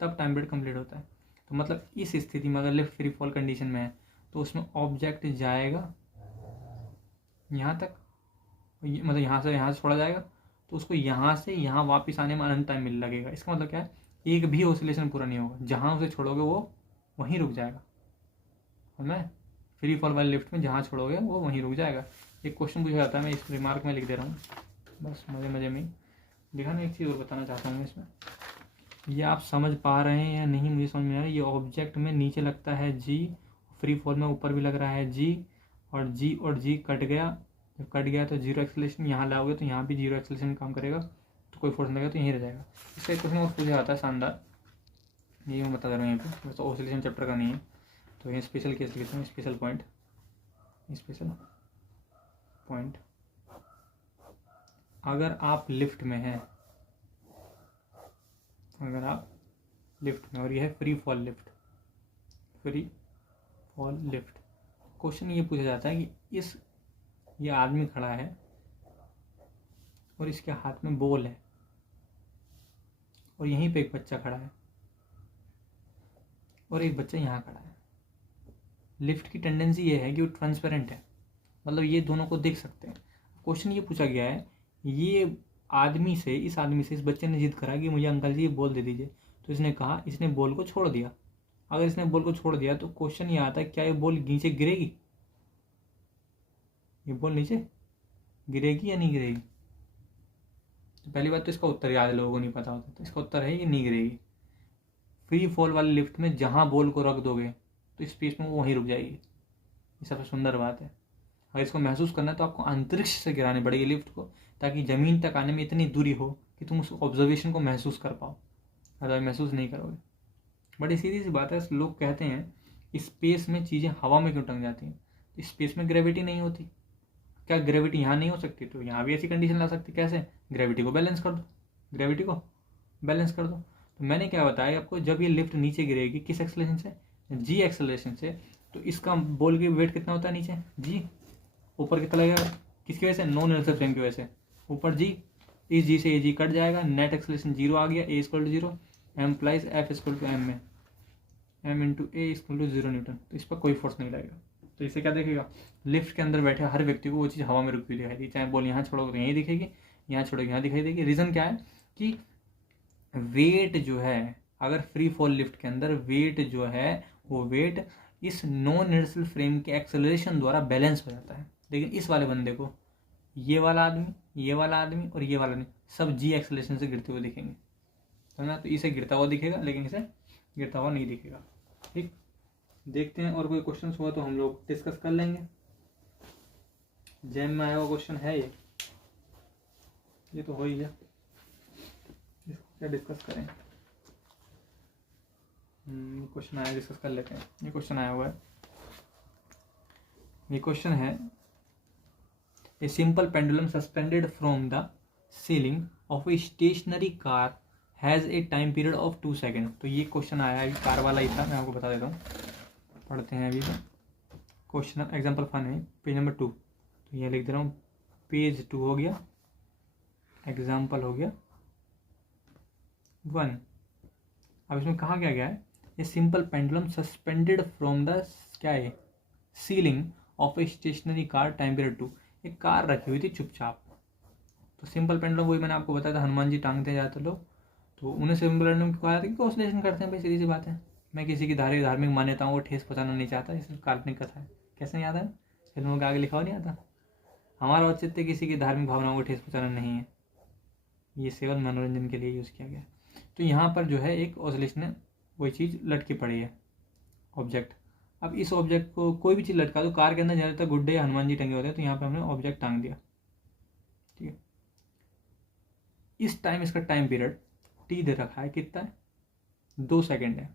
तब टाइम पीरियड कंप्लीट होता है। तो मतलब इस स्थिति में अगर लिफ्ट फ्री फॉल कंडीशन में है तो उसमें ऑब्जेक्ट जाएगा यहाँ तक, मतलब यहाँ से छोड़ा जाएगा, तो उसको यहाँ से यहाँ वापस आने में अनंत टाइम मिल लगेगा। इसका मतलब क्या है, एक भी ऑसिलेशन पूरा नहीं होगा, जहाँ उसे छोड़ोगे वो वहीं रुक जाएगा। और मैं फ्री फॉल वाले लिफ्ट में जहाँ छोड़ोगे वो वहीं रुक जाएगा। एक क्वेश्चन पूछा जाता है, मैं इस रिमार्क में लिख दे रहा हूँ, बस मज़े मज़े में देखा ना। एक चीज़ और बताना चाहता हूँ इसमें, ये आप समझ पा रहे हैं या नहीं मुझे समझ में आ रहा है। ये ऑब्जेक्ट में नीचे लगता है जी, फ्री फॉल में ऊपर भी लग रहा है जी, और जी कट गया। जब कट गया तो जीरो एक्सेलरेशन यहाँ लाओगे तो यहाँ भी जीरो एक्सेलरेशन काम करेगा, तो कोई फोर्स नहीं लगेगा, तो यहीं रह जाएगा। इसका एक क्वेश्चन और पूछा जाता है शानदार, ये मैं बता दे रहा हूँ यहाँ पे, वैसे ऑसिलेशन चैप्टर का नहीं है, तो ये स्पेशल केस लिखते हैं, स्पेशल पॉइंट। अगर आप लिफ्ट में हैं, और यह है फ्री फॉल लिफ्ट, क्वेश्चन ये पूछा जाता है कि ये आदमी खड़ा है और इसके हाथ में बॉल है, और यहीं पे एक बच्चा खड़ा है, और एक बच्चा यहाँ खड़ा है। लिफ्ट की टेंडेंसी ये है कि वो ट्रांसपेरेंट है, मतलब ये दोनों को देख सकते हैं। क्वेश्चन ये पूछा गया है, इस आदमी से इस बच्चे ने जिद करा कि मुझे अंकल जी ये बॉल दे दीजिए, तो इसने कहा, इसने बॉल को छोड़ दिया। अगर इसने बॉल को छोड़ दिया तो क्वेश्चन ये आता है, क्या ये बॉल नीचे गिरेगी? ये बॉल नीचे गिरेगी या नहीं गिरेगी? तो पहली बात तो इसका उत्तर याद लोगों को नहीं पता होता, तो इसका उत्तर है ये नहीं गिरेगी। फ्री फॉल वाले लिफ्ट में जहाँ बॉल को रख दोगे तो स्पेस में वो वहीं रुक जाएगी। ये सबसे सुंदर बात है। अगर इसको महसूस करना है तो आपको अंतरिक्ष से गिरानी पड़ेगी लिफ्ट को, ताकि ज़मीन तक आने में इतनी दूरी हो कि तुम उस ऑब्जर्वेशन को महसूस कर पाओ, अगर महसूस नहीं करोगे। बड़ी सीधी सी बात है, लोग कहते हैं स्पेस में चीज़ें हवा में क्यों टंग जाती हैं, तो स्पेस में ग्रेविटी नहीं होती। क्या ग्रेविटी यहाँ नहीं हो सकती? तो यहाँ भी ऐसी कंडीशन ला सकती। कैसे? ग्रेविटी को बैलेंस कर दो। तो मैंने क्या बताया आपको, जब ये लिफ्ट नीचे गिरेगी किस एक्सेलरेशन से? जी एक्सेलरेशन से, तो इसका बॉल की वेट कितना होता है नीचे? जी। ऊपर कितना लगेगा? किसकी वजह से? नॉन इनर्शियल फ्रेम की वजह से। ऊपर जी, इस जी से ये जी कट जाएगा, नेट एक्सेलरेशन 0 आ गया, a equal to 0, implies f equal to m में m into a equal to 0 newton. तो इस पर कोई फोर्स नहीं लगेगा। तो इससे क्या देखेगा, लिफ्ट के अंदर बैठे हर व्यक्ति को वो चीज़ हवा में रुकी हुई दिखाई दी। चाहे बॉल यहाँ छोड़ोगे तो यहीं दिखेगी, यहाँ छोड़ोगे यहाँ दिखाई देगी। रीज़न क्या है कि वेट जो है, अगर फ्री फॉल लिफ्ट के अंदर वेट जो है, वो वेट इस नॉन इनर्शियल फ्रेम के एक्सेलरेशन द्वारा बैलेंस हो जाता है। लेकिन इस वाले बंदे को ये वाला आदमी और ये वाला आदमी सब जी एक्सेलरेशन से गिरते हुए दिखेंगे, समझना? तो इसे गिरता हुआ दिखेगा, लेकिन इसे गिरता हुआ नहीं दिखेगा। ठीक, देखते हैं और कोई क्वेश्चन हुआ तो हम लोग डिस्कस कर लेंगे। जैम में आया हुआ क्वेश्चन है ये तो हो ही है, इसको क्या डिस्कस करें? क्वेश्चन आया, डिस्कस कर लेते हैं। ये क्वेश्चन आया हुआ है, ये क्वेश्चन है, a simple pendulum suspended from the ceiling of a stationary car has a time period of 2 second. तो ये क्वेश्चन आया है, कार वाला ही था, मैं आपको बता देता हूँ, पढ़ते हैं अभी। क्वेश्चन एग्जाम्पल 1 है, पेज नंबर 2, तो ये लिख दे रहा हूँ, पेज 2 हो गया, एग्जाम्पल हो गया 1। अब इसमें कहा क्या गया है, a simple pendulum suspended from the क्या है, ceiling of a stationary car, time period 2। एक कार रखी हुई थी चुपचाप, तो सिंपल पेंडुलम वही मैंने आपको बताया था, हनुमान जी टांगते जाते लोग, तो उन्हें सिंपल पेंडुलम कहा था कि ऑसिलेशन करते हैं भाई, सीधी सी बात है। मैं किसी की धार्मिक मान्यताओं को ठेस पहुंचाना नहीं चाहता, ये सिर्फ काल्पनिक कथा है। कैसे नहीं आता है, फिल्मों के आगे लिखा हुआ नहीं आता। हमारा औचित्य किसी की धार्मिक भावनाओं को ठेस पहुंचाना नहीं है, ये केवल मनोरंजन के लिए यूज़ किया गया। तो यहाँ पर जो है एक ऑसिलेशन है, वही चीज़ लटकी पड़ी है, ऑब्जेक्ट। अब इस ऑब्जेक्ट को कोई भी चीज़ लटका दो, कार के अंदर ज़्यादातर गुड्डे या हनुमान जी टंगे होते हैं, तो यहाँ पर हमने ऑब्जेक्ट टांग दिया, ठीक है। इस टाइम इसका टाइम पीरियड टी दे रखा है, कितना है? 2 सेकेंड है,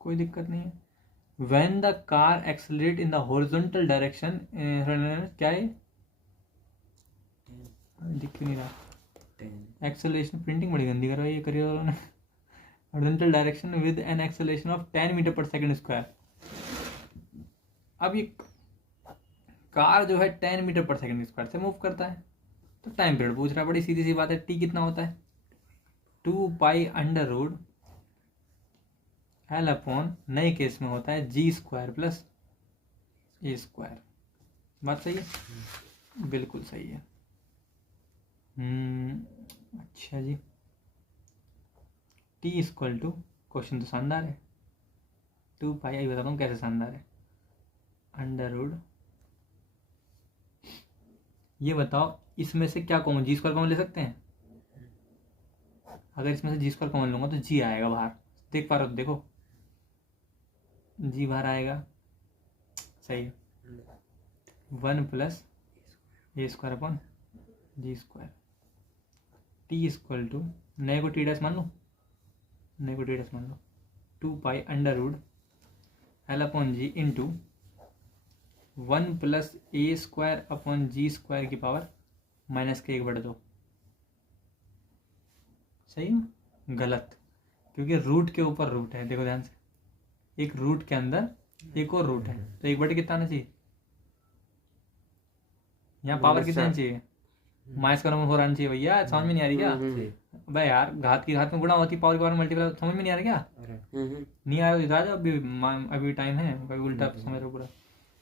कोई दिक्कत नहीं है। When the car accelerate in the horizontal direction, क्या है? दिख क्यों नहीं रहा? एक्सेलरेशन, प्रिंटिंग बड़ी गंदी करवाई ये करियर वालों ने। horizontal direction with an acceleration of 10 metre पर सेकेंड स्क्वायर। अब ये कार जो है 10 मीटर पर सेकेंड स्क्वायर से मूव करता है, तो टाइम पीरियड पूछ रहा है। बड़ी सीधी सी बात है, टी कितना होता है? 2 pi under root l upon नए केस में होता है g square plus a square. बात सही है? बिल्कुल सही है। अच्छा जी, टी इक्वल टू, क्वेश्चन तो शानदार है, 2 पाई, आई बताता हूँ कैसे शानदार है, अंडर रूट, ये बताओ इसमें से क्या कॉमन, जी स्क्वायर कॉमन ले सकते हैं? अगर इसमें से जी स्क्वायर कॉमन लूंगा तो जी आएगा बाहर, देख पा रहे हो? देखो जी बाहर आएगा, सही है, 1 plus a square upon g square. T equal to, नए को टी डैश मान लो, नए को टी डैश मान लो, 2 pi under root l upon g into 1 plus a square upon g square की पावर -1/2। सही है? गलत, क्योंकि रूट के ऊपर रूट है, देखो ध्यान से, एक रूट के अंदर एक और रूट है, तो 1/2 कितना आना चाहिए? यहाँ पावर कितना आना चाहिए? -4 आना चाहिए भैया, समझ में नहीं आ रही क्या? भाई यार, घात की घात में गुणा होती, पावर की पावर मल्टीप्लाई, समझ में नहीं आ रहा क्या? नहीं आया तो इधर आ जाओ, अभी टाइम है, भाई उल्टा समझ रहे हो पूरा।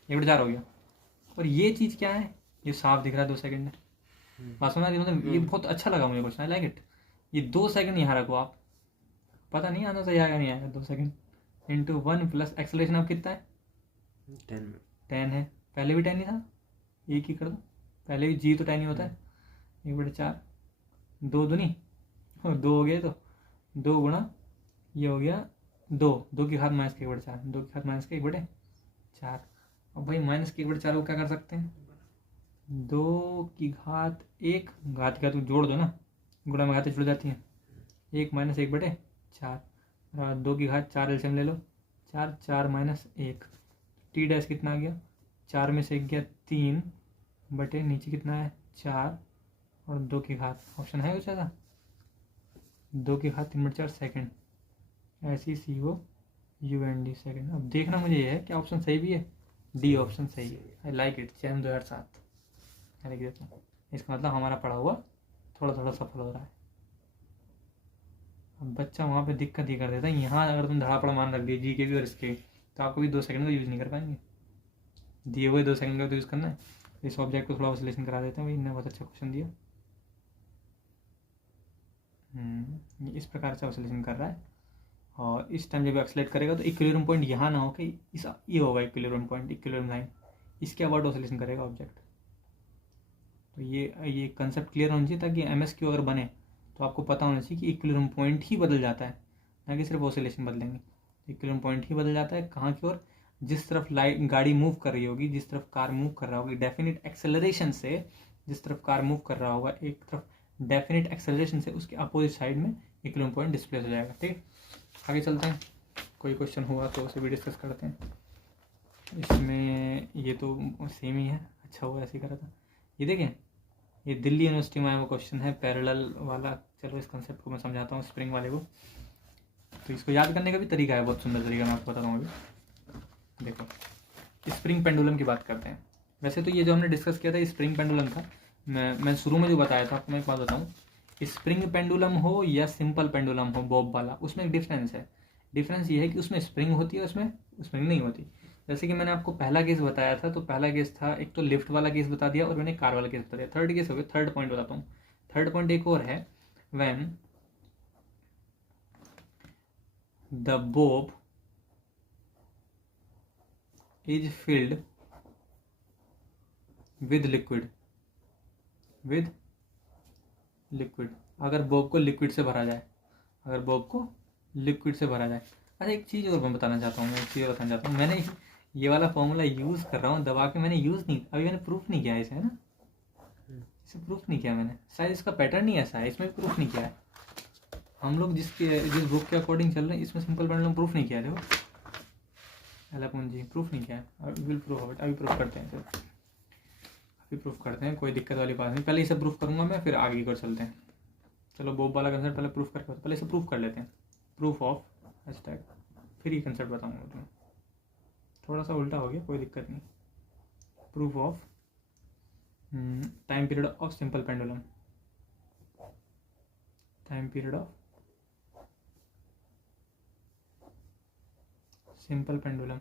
1/4 हो गया। और ये चीज़ क्या है? ये साफ दिख रहा है 2 सेकंड में, बात समझ आ रही है? मतलब ये बहुत अच्छा लगा मुझे क्वेश्चन, आई लाइक इट। ये 2 सेकंड यहाँ रखो आप, पता नहीं आना सही आएगा नहीं आएगा, 2 सेकंड इंटू 1 प्लस एक्सेलरेशन अब कितना है? 10 है, पहले भी 10 ही था, एक ही कर दो, पहले भी जी तो 10 ही होता है, 1/4, 2 दूनी और 2 हो गए, तो 2 गुणा ये हो गया 2 की घात -1/4, 2 की घात -1/4। अब भाई -1/4 को क्या कर सकते हैं? 2 की घात 1, घात का तो जोड़ दो ना, गुणा में घातें जुड़ जाती हैं, 1 - 1/4, 2 की घात 4 एलसीएम ले लो, 4 4 -1, टी डैश कितना आ गया? 4 में से 1 गया 3 बटे नीचे कितना है? 4 और 2 की घात, ऑप्शन है कुछ ऐसा? 2 की घात 3/4 सेकेंड, SECOUND सेकेंड। अब देखना मुझे ये है कि ऑप्शन सही भी है, डी ऑप्शन सही है। आई लाइक इट, जैन 2007 लिख देता हूँ, इसका मतलब हमारा पढ़ा हुआ थोड़ा थोड़ा सफल हो रहा है। अब बच्चा वहाँ पे दिक्कत ही कर देता है, यहाँ अगर तुम धड़ापड़ मान रख दिए जी के भी और इसके, तो आपको भी 2 सेकंड का यूज़ नहीं कर पाएंगे, दिए हुए 2 सेकंड का तो यूज़ करना है। इस ऑब्जेक्ट को थोड़ा ऑसिलेशन करा देते हैं, भाई इन्होंने बहुत अच्छा क्वेश्चन दिया। ये इस प्रकार से ऑसिलेशन कर रहा है, और इस टाइम जब एक्सलेट करेगा तो इक्विलिब्रियम पॉइंट यहाँ ना हो के इस ये होगा इक्विलिब्रियम पॉइंट, इक्विलिब्रियम लाइन, इसके अबाउट ऑसिलेशन करेगा ऑब्जेक्ट। तो ये कंसेप्ट क्लियर होना चाहिए, ताकि MSQ अगर बने तो आपको पता होना चाहिए कि इक्विलिब्रियम पॉइंट ही बदल जाता है, ना कि सिर्फ ऑसिलेशन बदलेंगे। इक्विलिब्रियम पॉइंट ही बदल जाता है, कहाँ की ओर? जिस तरफ गाड़ी मूव कर रही होगी, जिस तरफ कार मूव कर रहा होगी डेफिनेट एक्सेलरेशन से, जिस तरफ कार मूव कर रहा होगा एक तरफ डेफिनेट एक्सेलरेशन से, उसके अपोजिट साइड में इक्विलिब्रियम पॉइंट डिस्प्लेस हो जाएगा। ठीक है, आगे चलते हैं, कोई क्वेश्चन हुआ तो उसे भी डिस्कस करते हैं। इसमें ये तो सेम ही है, अच्छा हुआ ऐसे ही करा था। ये देखें, ये दिल्ली यूनिवर्सिटी में आया हुआ क्वेश्चन है, पैरेलल वाला। चलो इस कंसेप्ट को मैं समझाता हूँ, स्प्रिंग वाले को। तो इसको याद करने का भी तरीका है, बहुत सुंदर तरीका, मैं आपको बताता हूँ अभी। देखो, स्प्रिंग पेंडुलम की बात करते हैं। वैसे तो ये जो हमने डिस्कस किया था स्प्रिंग पेंडुलम था, मैं शुरू में जो बताया था आपको, मैं एक बात बताऊँ, स्प्रिंग पेंडुलम हो या सिंपल पेंडुलम हो बॉब वाला, उसमें एक डिफरेंस है। डिफरेंस ये है कि उसमें स्प्रिंग होती है, उसमें स्प्रिंग नहीं होती। जैसे कि मैंने आपको पहला केस बताया था, तो पहला केस था, एक तो लिफ्ट वाला केस बता दिया और मैंने कार वाला केस बता दिया। थर्ड केस हो गया, थर्ड पॉइंट बताता हूँ। थर्ड पॉइंट एक और है, when the Bob is filled with liquid, अगर बॉब को लिक्विड से भरा जाए, अगर बॉब को लिक्विड से भरा जाए। अच्छा, एक चीज़ और मैं बताना चाहता हूँ, मैंने ये वाला फॉर्मूला यूज़ कर रहा हूँ दबा के, मैंने यूज़ नहीं, अभी मैंने प्रूफ नहीं किया है इसे, है ना, इसे प्रूफ नहीं किया मैंने, शायद इसका पैटर्न ही ऐसा है, इसमें भी प्रूफ नहीं किया है। हम लोग जिस बुक के अकॉर्डिंग चल रहे हैं, इसमें सिंपल पेंडुलम प्रूफ नहीं किया है। देखो जी प्रूफ नहीं किया है, विल प्रूफ, अभी प्रूफ करते हैं, अभी प्रूफ करते हैं, कोई दिक्कत वाली बात नहीं। पहले इसे प्रूफ करूँगा मैं, फिर आगे कर चलते हैं। चलो बॉब वाला कंसेप्ट पहले प्रूफ करके, पहले इसे प्रूफ कर लेते हैं। प्रूफ ऑफ हैशटैग, फिर ये कंसेप्ट बताऊँगा तुम्हें। थोड़ा सा उल्टा हो गया, कोई दिक्कत नहीं। Proof of time period of simple pendulum, time period of simple pendulum.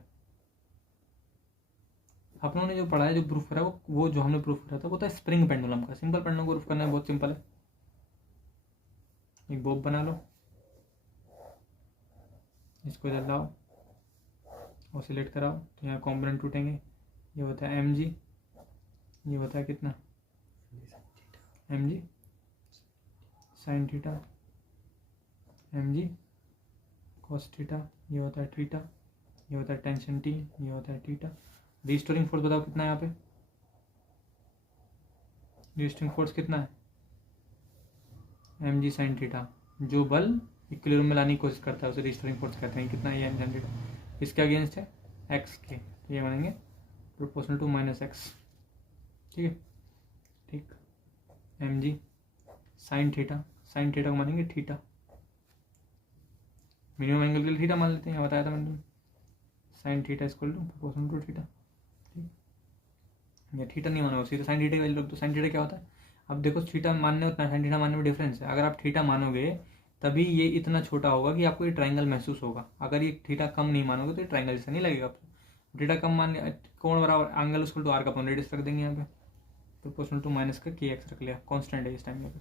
अपनों ने जो पढ़ा है, जो प्रूफ करा, वो जो हमने प्रूफ करा था वो था स्प्रिंग पेंडुलम का। सिंपल पेंडुलम को प्रूफ करना बहुत सिंपल है। एक बॉब बना लो, इसको इधर लाओ, ऑसिलेट कराओ, तो यहाँ कॉम्पोनेंट टूटेंगे। ये होता है mg, ये होता है कितना mg sine theta, mg cos theta, ये होता है थीटा, ये होता है टेंशन t, ये होता है थीटा। रिस्टोरिंग फोर्स बताओ कितना है यहाँ पे? रिस्टोरिंग फोर्स कितना है? mg sine theta. जो बल इक्विलिब्रियम में लाने की कोशिश करता है उसे रिस्टोरिंग फोर्स कहते हैं। कितना है? Sine theta. इसके अगेंस्ट है x के, तो ये बनेंगे प्रोपोर्शनल टू माइनस एक्स। ठीक है, ठीक। mg sine theta, sine theta को मानेंगे थीटा, मिनिमम एंगल के लिए थीटा मान लेते हैं, बताया था मैंने। Sine theta equal to proportional to theta. ठीक, या थीटा नहीं मानो, सीधे साइन थीटा की वैल्यू रख दो। साइन थीटा क्या होता है? अब देखो, थीटा मानने उतना साइन थीटा मानने में डिफरेंस है। अगर आप थीटा मानोगे तभी ये इतना छोटा होगा कि आपको ये ट्रायंगल महसूस होगा। अगर ये थीटा कम नहीं मानोगे तो ये ट्रायंगल जैसा नहीं लगेगा आपको। थीटा कम मान लिया, कोण बराबर एंगल इक्वल टू आर का अपॉन रेडियस रख देंगे यहाँ पे, प्रोपोर्शनल टू माइनस का के एक्स रख लिया, कांस्टेंट है इस टाइम पे।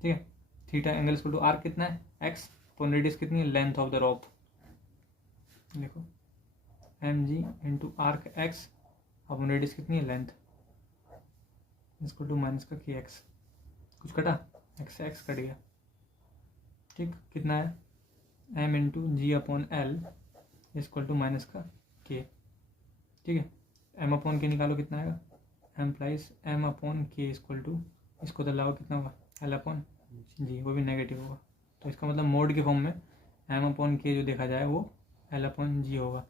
ठीक है, theta angle equal to r कितना है? एक्स, अपॉन रेडियस कितनी है? Length of the rope. देखो mg into arc x upon radius कितनी है? लेंथ, इसको टू माइनस का के एक्स। कुछ कटा? एक्स एक्स कट गया। ठीक, कितना है? m into g upon l equal to minus का के। ठीक है, m अपॉन के निकालो, कितना आएगा? m प्लस m अपॉन के इक्वल टू, इसको तो लाओ, कितना होगा? l अपॉन जी, वो भी नेगेटिव होगा। तो इसका मतलब मोड के फॉर्म में m अपॉन के जो देखा जाए वो l अपॉन जी होगा,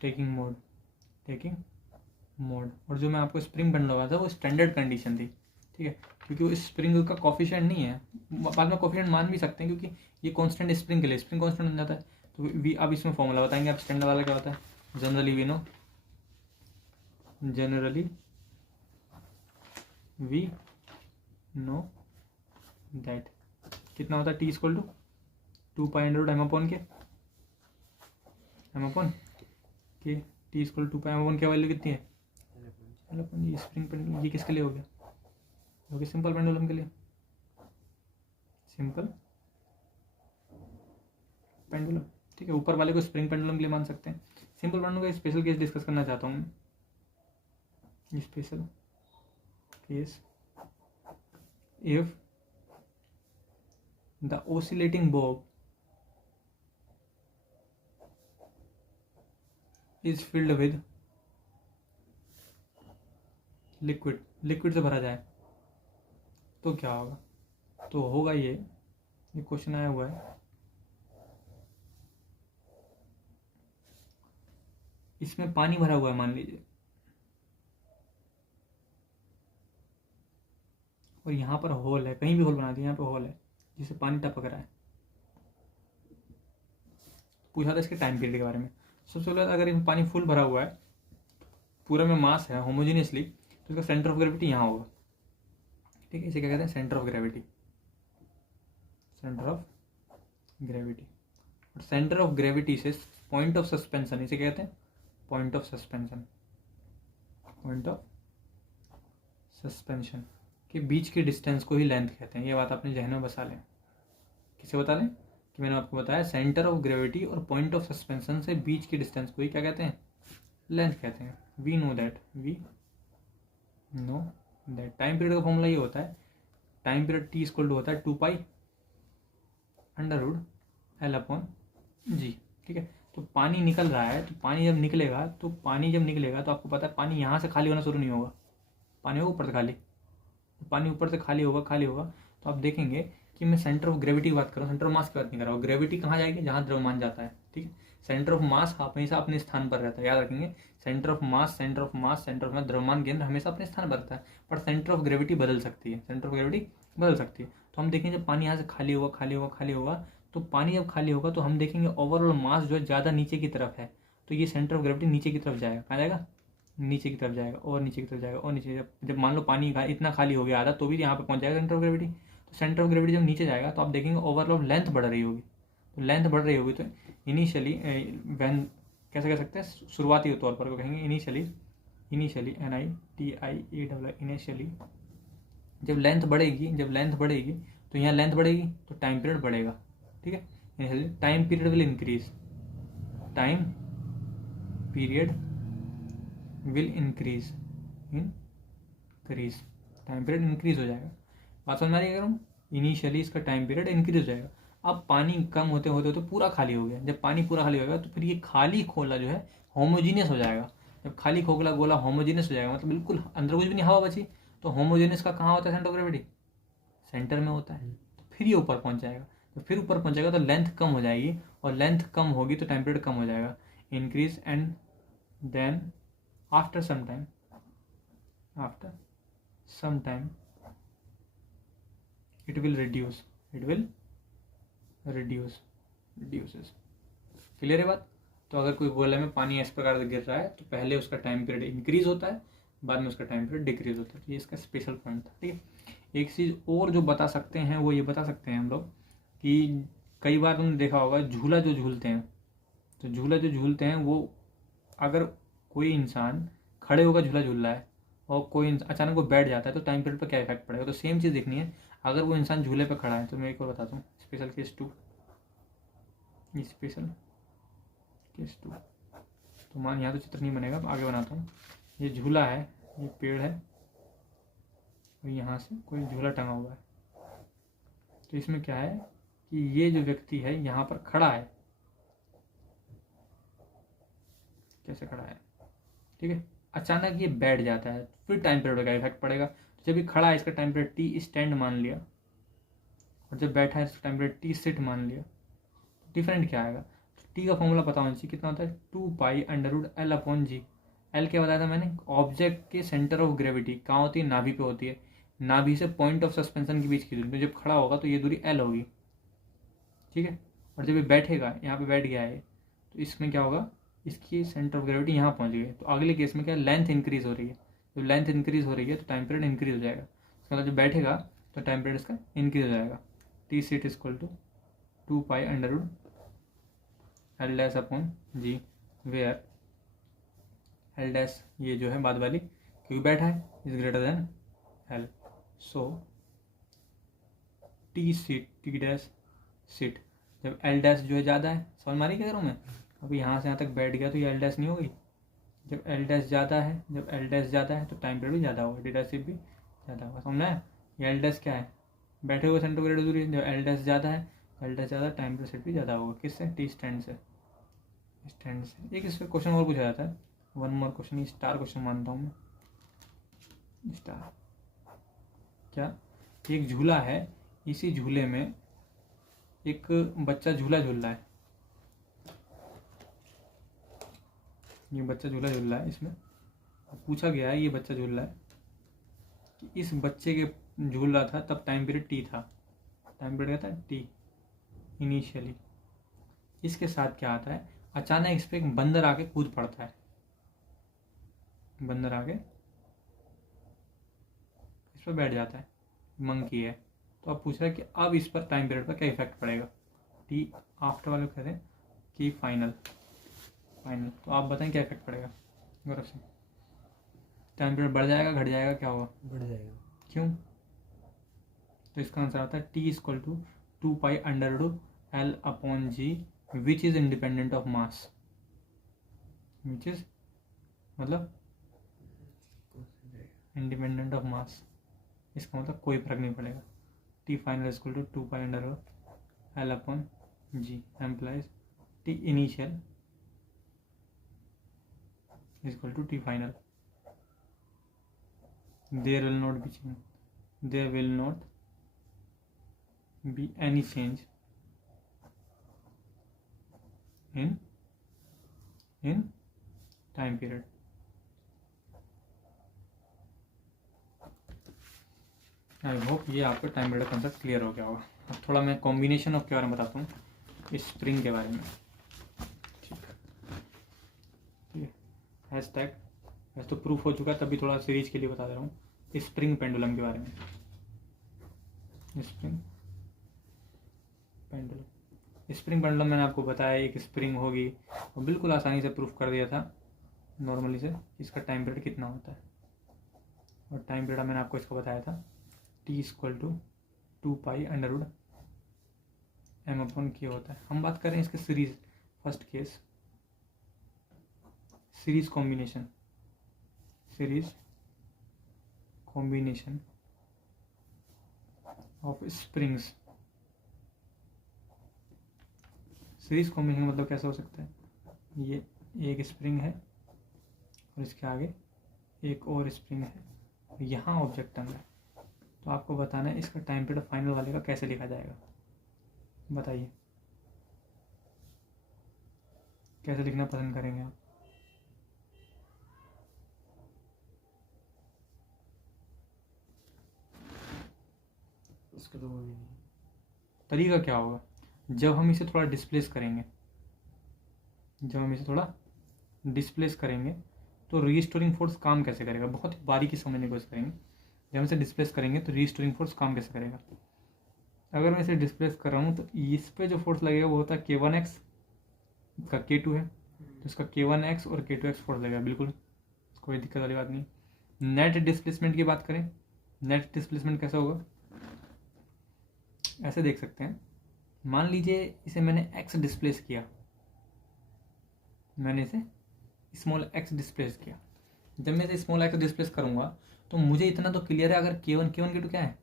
टेकिंग मोड, टेकिंग मोड। और जो मैं आपको स्प्रिंग पेंडुलम लगाया था वो स्टैंडर्ड कंडीशन थी। ठीक है, क्योंकि वो स्प्रिंग का कॉफिशिएंट नहीं है, बाद में कॉफिशिएंट मान भी सकते हैं क्योंकि ये कांस्टेंट स्प्रिंग के लिए स्प्रिंग कांस्टेंट बन जाता है। तो वी, अब इसमें फॉर्मूला बताएंगे आप। स्टैंडर्ड वाला क्या होता है? Generally we know, generally we know that कितना होता है? T equal to 2 pi under root m upon k, m upon k, t equal to pi m upon k value कितनी है? L upon g. Spring pendulum ये किसके लिए हो गया? हो गया सिंपल पेंडुलम के लिए, सिंपल पेंडुलम। ठीक है, ऊपर वाले को स्प्रिंग पेंडुलम के लिए मान सकते हैं। सिंपल पेंडुलम का स्पेशल केस डिस्कस करना चाहता हूँ मैं। Special case, if the oscillating bob is filled with liquid, liquid से भरा जाए तो क्या होगा? तो होगा ये क्वेश्चन आया हुआ है, इसमें पानी भरा हुआ है मान लीजिए, और यहाँ पर होल है, कहीं भी होल बना दिया, यहाँ पे होल है जिससे पानी टपक रहा है। पूछा था इसके टाइम पीरियड के बारे में। सबसे पहले अगर इसमें पानी फुल भरा हुआ है, पूरा में मास है होमोजीनियसली, तो इसका सेंटर ऑफ ग्रेविटी यहाँ होगा। ठीक है, इसे क्या कहते हैं? Centre of gravity, centre of gravity. और सेंटर ऑफ ग्रेविटी से पॉइंट ऑफ सस्पेंशन, इसे क्या कहते हैं? Point of suspension, point of suspension के बीच की डिस्टेंस को ही लेंथ कहते हैं। ये बात अपने जहन में बसा लें। किसे बता लें? कि मैंने आपको बताया सेंटर ऑफ ग्रेविटी और पॉइंट ऑफ सस्पेंशन से बीच की डिस्टेंस को ही क्या कहते हैं? लेंथ कहते हैं। We know that, we know that. Time period का फॉर्मूला ये होता है, time period t equal to होता है 2 pi under root l upon g. ठीक है, तो पानी निकल रहा है, तो पानी जब निकलेगा तो आपको पता है पानी यहाँ से खाली होना शुरू नहीं होगा, पानी होगा ऊपर से खाली। पानी ऊपर से खाली होगा तो आप देखेंगे कि मैं सेंटर ऑफ ग्रेविटी की बात कर रहा हूँ, सेंटर ऑफ मास की बात नहीं कर रहा हूँ। ग्रेविटी कहाँ जाएगी? जहाँ द्रव्यमान जाता है। ठीक है, सेंटर ऑफ मास हमेशा अपने स्थान पर रहता है, याद रखेंगे। सेंटर ऑफ मास द्रव्यमान केंद्र हमेशा अपने स्थान पर रहता है, पर सेंटर ऑफ ग्रेविटी बदल सकती है, सेंटर ऑफ ग्रेविटी बदल सकती है। तो हम देखेंगे जब पानी यहाँ से खाली होगा, तो पानी जब खाली होगा तो हम देखेंगे ओवरऑल मास जो है ज़्यादा नीचे की तरफ है, तो ये सेंटर ऑफ ग्रेविटी नीचे की तरफ जाएगा। कहाँ जाएगा? नीचे की तरफ जाएगा, और नीचे की तरफ जाएगा, और नीचे। जब मान लो पानी इतना खाली हो गया आधा, तो भी यहाँ पे पहुँच जाएगा सेंटर ऑफ ग्रेविटी। तो सेंटर ऑफ ग्रेविटी जब नीचे जाएगा तो आप देखेंगे ओवरऑल लेंथ बढ़ रही होगी। तो लेंथ बढ़ रही होगी तो इनिशियली व्हेन कैसे कह सकते हैं, शुरुआती तौर पर कहेंगे इनिशियली NITIE इनिशियली जब लेंथ बढ़ेगी तो यहाँ लेंथ बढ़ेगी तो टाइम पीरियड बढ़ेगा, ठीक है। Time period will increase, time period will increase time period increase हो जाएगा। बात समझ में आ रही है? अगर हम इनिशियली इसका टाइम पीरियड इंक्रीज हो जाएगा। अब पानी कम होते होते तो पूरा खाली हो गया। जब पानी पूरा खाली होगा तो फिर ये खाली खोला जो है होमोजीनियस हो जाएगा। जब खाली खोखला गोला होमोजीनियस हो जाएगा, मतलब बिल्कुल अंदर कुछ भी नहीं, हवा बची, तो होमोजीनियस का कहाँ होता है सेंटर ऑफ ग्रेविटी? सेंटर में होता है। तो फिर ये ऊपर पहुंच जाएगा। तो फिर ऊपर पहुंच जाएगा तो लेंथ कम हो जाएगी, और लेंथ कम होगी तो टाइम पीरियड कम हो जाएगा, increase, and then after some time it will reduces। Clear है बात? तो अगर कोई गोले में पानी इस प्रकार से गिर रहा है तो पहले उसका टाइम पीरियड इंक्रीज होता है, बाद में उसका टाइम पीरियड डिक्रीज होता है। ये इसका स्पेशल पॉइंट था, ठीक है। एक चीज़ और जो बता सकते हैं वो ये बता सकते हैं हम लोग कि कई बार तुमने देखा होगा झूला जो झूलते हैं, तो झूला जो झूलते हैं वो अगर कोई इंसान खड़े होकर झूला झूल रहा है और कोई अचानक वो बैठ जाता है तो टाइम पीरियड पर क्या इफेक्ट पड़ेगा। तो सेम चीज़ देखनी है। अगर वो इंसान झूले पर खड़ा है तो मैं एक और बताता हूँ, स्पेशल केस 2। तो मान यहाँ तो चित्र नहीं बनेगा, आगे बनाता हूँ। ये झूला है, ये पेड़ है, और यहाँ से कोई झूला टंगा हुआ है। तो इसमें क्या है कि ये जो व्यक्ति है यहाँ पर खड़ा है, कैसे खड़ा है, ठीक है। अचानक ये बैठ जाता है, फिर टाइम पीरियड का इफेक्ट पड़ेगा। तो जब ये खड़ा है इसका टाइम पीरियड टी स्टैंड मान लिया, और जब बैठा है इसका टाइम पीरियड टी सिट मान लिया। डिफरेंट क्या आएगा? तो टी का फॉर्मूला पता होना चाहिए, कितना होता है 2π√L/g। एल क्या बताया था मैंने? ऑब्जेक्ट के सेंटर ऑफ ग्रेविटी कहाँ होती है? नाभि पे होती है। नाभि से पॉइंट ऑफ सस्पेंशन के बीच की दूरी, तो जब खड़ा होगा तो ये दूरी L होगी, ठीक है। और जब ये बैठेगा, यहाँ पे बैठ गया है, तो इसमें क्या होगा, इसकी सेंटर ऑफ ग्रेविटी यहाँ पहुँच गई। तो अगले केस में क्या, लेंथ इंक्रीज हो रही है। जब लेंथ इंक्रीज हो रही है तो टाइम पीरियड इंक्रीज हो जाएगा। उसके बाद जब बैठेगा तो टाइम पीरियड इसका इंक्रीज हो जाएगा। T seat equal to 2π/L-g, where L' ये जो है बाद वाली, क्योंकि बैठा है, is greater than L। So T dash seat, जब L' जो है ज़्यादा है, समझ मारी क्या करूँ मैं? अभी यहाँ से यहाँ तक बैठ गया तो ये L' नहीं होगी। जब L' ज़्यादा है तो टाइम पीरियड भी ज़्यादा होगा, डी डैश भी ज़्यादा होगा। समझना है? ये L' क्या है? बैठे हुए सेंटर ग्रेड दूरी। जब L' ज़्यादा है, टाइम पीरियड भी ज़्यादा होगा। किससे? टी स्टैंड से। एक इस पर क्वेश्चन और पूछा जाता है, वन मोर क्वेश्चन, ये स्टार क्वेश्चन मानता हूँ मैं। स्टार क्या? एक झूला है, इसी झूले में एक बच्चा झूला झूल रहा है। ये बच्चा झूला झूल रहा है, इसमें पूछा गया है, ये बच्चा झूल रहा है कि इस बच्चे के झूल रहा था तब टाइम पीरियड टी था। टाइम पीरियड क्या था? T initially. इसके साथ क्या आता है, अचानक इस पर एक बंदर आके कूद पड़ता है। बंदर आके इस पर बैठ जाता है, मंकी है। तो अब पूछ रहा है कि अब इस पर टाइम पीरियड पर क्या इफेक्ट पड़ेगा। टी आफ्टर वाले कहते हैं कि फाइनल। तो आप बताएं क्या इफेक्ट पड़ेगा गौरव से? टाइम पीरियड बढ़ जाएगा, घट जाएगा, क्या होगा? बढ़ जाएगा। क्यों? तो इसका आंसर आता है T equal to 2π/L/g, which is independent of mass. Which is मतलब इंडिपेंडेंट ऑफ मास। इसका मतलब कोई फर्क नहीं पड़ेगा। T final equal to 2π/L/g implies T initial equal to T final. There will not be any change in time period। I hope ये आपको time period concept clear हो गया होगा। अब थोड़ा मैं कॉम्बिनेशन ऑफ के बारे में बताता हूँ, स्प्रिंग के बारे में। ठीक है, हैशटैग वैसे तो प्रूफ हो चुका, तभी थोड़ा सीरीज के लिए बता दे रहा हूँ। स्प्रिंग पेंडुलम के बारे में। स्प्रिंग स्प्रिंग पेंडुलम मैंने आपको बताया एक स्प्रिंग होगी और बिल्कुल आसानी से प्रूफ कर दिया था नॉर्मली से इसका टाइम पीरियड कितना होता है। और टाइम पीरियड मैंने आपको इसको बताया था T = 2π√m/k होता है। हम बात कर रहे हैं इसके series. First case series combination of springs. Series combination मतलब कैसे हो सकता है, ये एक स्प्रिंग है और इसके आगे एक और स्प्रिंग है और यहाँ ऑब्जेक्ट टंगा है। तो आपको बताना है इसका टाइम पीरियड फाइनल वाले का कैसे लिखा जाएगा, बताइए कैसे लिखना पसंद करेंगे आप। इसका तो वही नहीं। तरीका क्या होगा, जब हम इसे थोड़ा डिस्प्लेस करेंगे तो रीस्टोरिंग फोर्स काम कैसे करेगा, बहुत बारीकी समझने की कोशिश करेंगे। जब हम इसे डिस्प्लेस करेंगे तो रीस्टोरिंग फोर्स काम कैसे करेगा। अगर मैं इसे डिस्प्लेस कर रहा हूँ तो इस पे जो फोर्स लगेगा वो होता है K1x, इसका K2 है तो इसका K1x और K2x फोर्स लगेगा, बिल्कुल कोई दिक्कत वाली बात नहीं। नेट डिस्प्लेसमेंट की बात करें, नेट डिस्प्लेसमेंट कैसा होगा, ऐसे देख सकते हैं। मान लीजिए इसे मैंने x डिस्प्लेस किया, मैंने इसे स्मॉल x डिस्प्लेस किया। जब मैं इसे स्मॉल x डिस्प्लेस करूंगा तो मुझे इतना तो क्लियर है, अगर K1 K2 क्या है,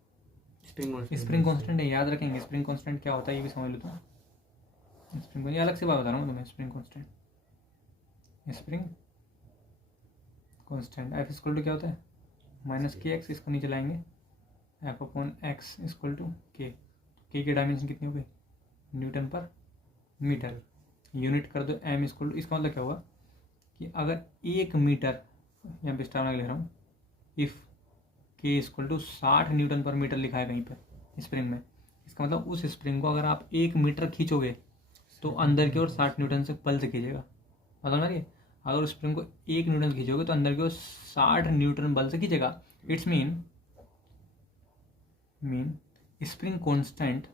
स्प्रिंग कांस्टेंट है। याद रखेंगे स्प्रिंग कांस्टेंट क्या होता है ये भी समझ लो। तो स्प्रिंग ये अलग से बात बता रहा हूँ तुम्हें। स्प्रिंग कांस्टेंट F = क्या होता है -kx, इसको नीचे लाएंगे F/x = k। के की डायमेंशन कितनी हो गई, Nm/m। यूनिट कर दो m = इसका मतलब क्या हुआ कि अगर 1 मीटर, यहाँ पे स्टार लिख रहा हूँ, इफ़ k = 60 Nm/m लिखा है कहीं पे स्प्रिंग में, इसका मतलब उस स्प्रिंग को अगर आप 1 मीटर खींचोगे तो अंदर की ओर 60 न्यूटन से पल से खींचेगा। मतलब ना, अगर उस स्प्रिंग को 1 न्यूटन खींचोगे तो अंदर की ओर 60 न्यूटन बल से खींचेगा। It's mean spring constant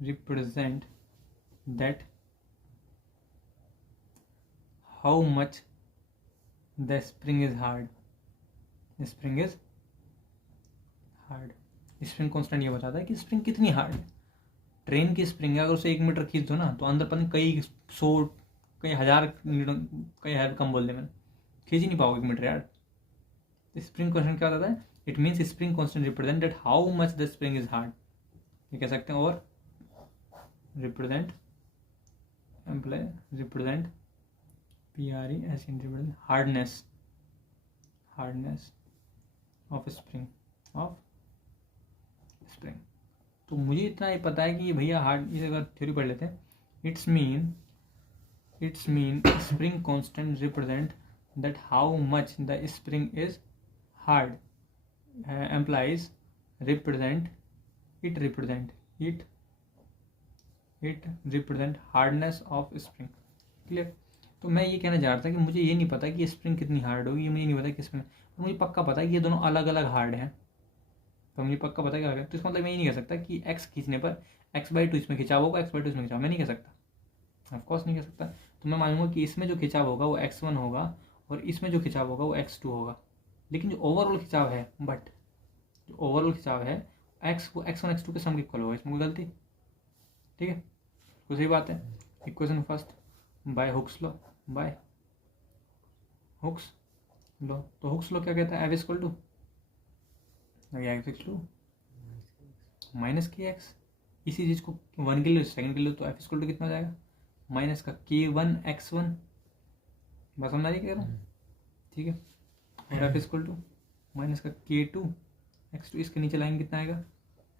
represent that how much the spring is hard। Spring constant ये बताता है कि स्प्रिंग कितनी हार्ड है। ट्रेन की स्प्रिंग है, अगर उसे 1 मीटर खींच दो ना तो अंदर पता नहीं कई 100 कई हज़ार न्यूटन, कई हज़ार कम बोल दे मैंने, खींच ही नहीं पाओगे 1 मीटर यार। स्प्रिंग कांस्टेंट क्या बताता है, it means spring constant represent that how much the spring is hard, ये कह सकते हैं। और रिप्रेजेंट हार्डनेस ऑफ स्प्रिंग। तो मुझे इतना ही पता है कि भैया हार्ड, इसे अगर थ्योरी पढ़ लेते हैं, it's mean spring constant represent that how much the spring is hard, implies represent hardness of spring. Clear. तो मैं ये कहना चाह रहा था कि मुझे ये नहीं पता कि स्प्रिंग कितनी हार्ड होगी, मुझे नहीं पता कि स्प्रिंग, मुझे पक्का पता है कि ये दोनों अलग अलग हार्ड हैं। तो मुझे पक्का पता क्या है, तो इसका मतलब मैं ये नहीं कह सकता कि x खींचने पर x/2 इसमें खिंचाव होगा, x/2 इसमें खिंचाव, मैं नहीं कह सकता, ऑफकोर्स नहीं कह सकता। तो मैं मानूंगा कि इसमें जो खिंचाव होगा वो x1 होगा और इसमें जो खिंचाव होगा वो x2 होगा। लेकिन जो ओवरऑल खिंचाव है x वो x1 x2 के सम इक्वल होगा, इसमें कोई गलती, ठीक है, तो सही बात है। Equation first by Hooke's law, तो हुक्स लॉ क्या कहता है, F = -kx। इसी चीज को 1 के लिए सेकंड के लिए, तो F = कितना हो जाएगा, माइनस का K1x1, बस समझ आ रही क्या कह रहा हूँ, ठीक है। और F = माइनस का K2x2, इसके नीचे लाएंगे कितना आएगा,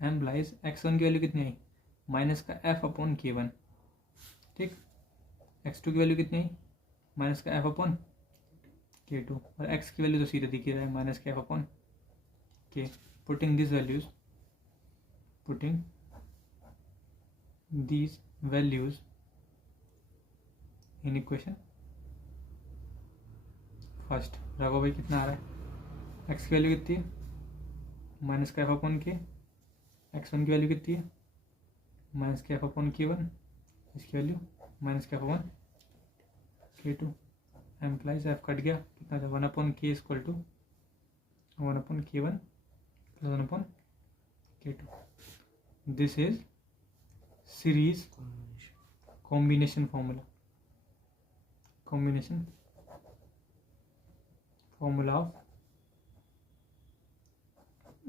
एम्प्लाइज x1 की वैल्यू कितनी आई, माइनस का F/K1, ठीक। x2 की वैल्यू कितनी आई, माइनस का F/K2, और x की वैल्यू तो सीधे दिख ही रहा है, माइनस का F/K। Putting these values in equation first. Raghu भाई कितना आ रहा है, x की वैल्यू कितनी है माइनस का एफ अपॉन के, x1 की वैल्यू कितनी है माइनस के एफ अपॉन k1, इसकी वैल्यू माइनस के F upon k2, implies F cut गया, कितना था 1 upon k equal to 1 upon k1 plus 1 upon k2. This is series combination formula, combination formula of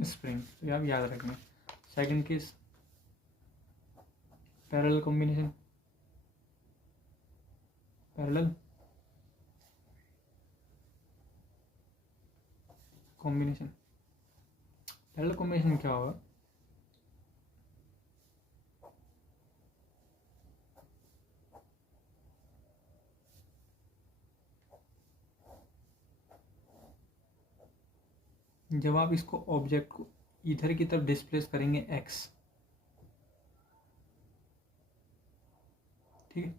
spring. तो ये आप याद रखना. Second case parallel combination, parallel combination. Parallel combination में क्या होगा, जब आप इसको ऑब्जेक्ट को इधर की तरफ डिस्प्लेस करेंगे x, ठीक है,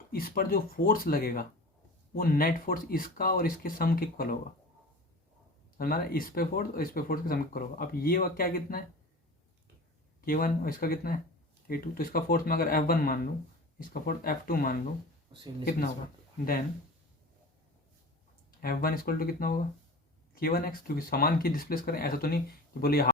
तो इस पर जो फोर्स लगेगा वो नेट फोर्स इसका और इसके सम के इक्वल होगा. हमारा इस पे फोर्स और इस पे फोर्स के सम के इक्वल होगा. अब ये वक्त क्या कितना है k1 और इसका कितना है k2, तो इसका फोर्स मैं अगर f1 मान लूँ, इसका फोर्स f2 मान लूँ, कितना होगा, देन f1 इक्वल टू कितना होगा k1x, क्योंकि सामान की डिस्प्लेस करें, ऐसा तो नहीं कि बोलिए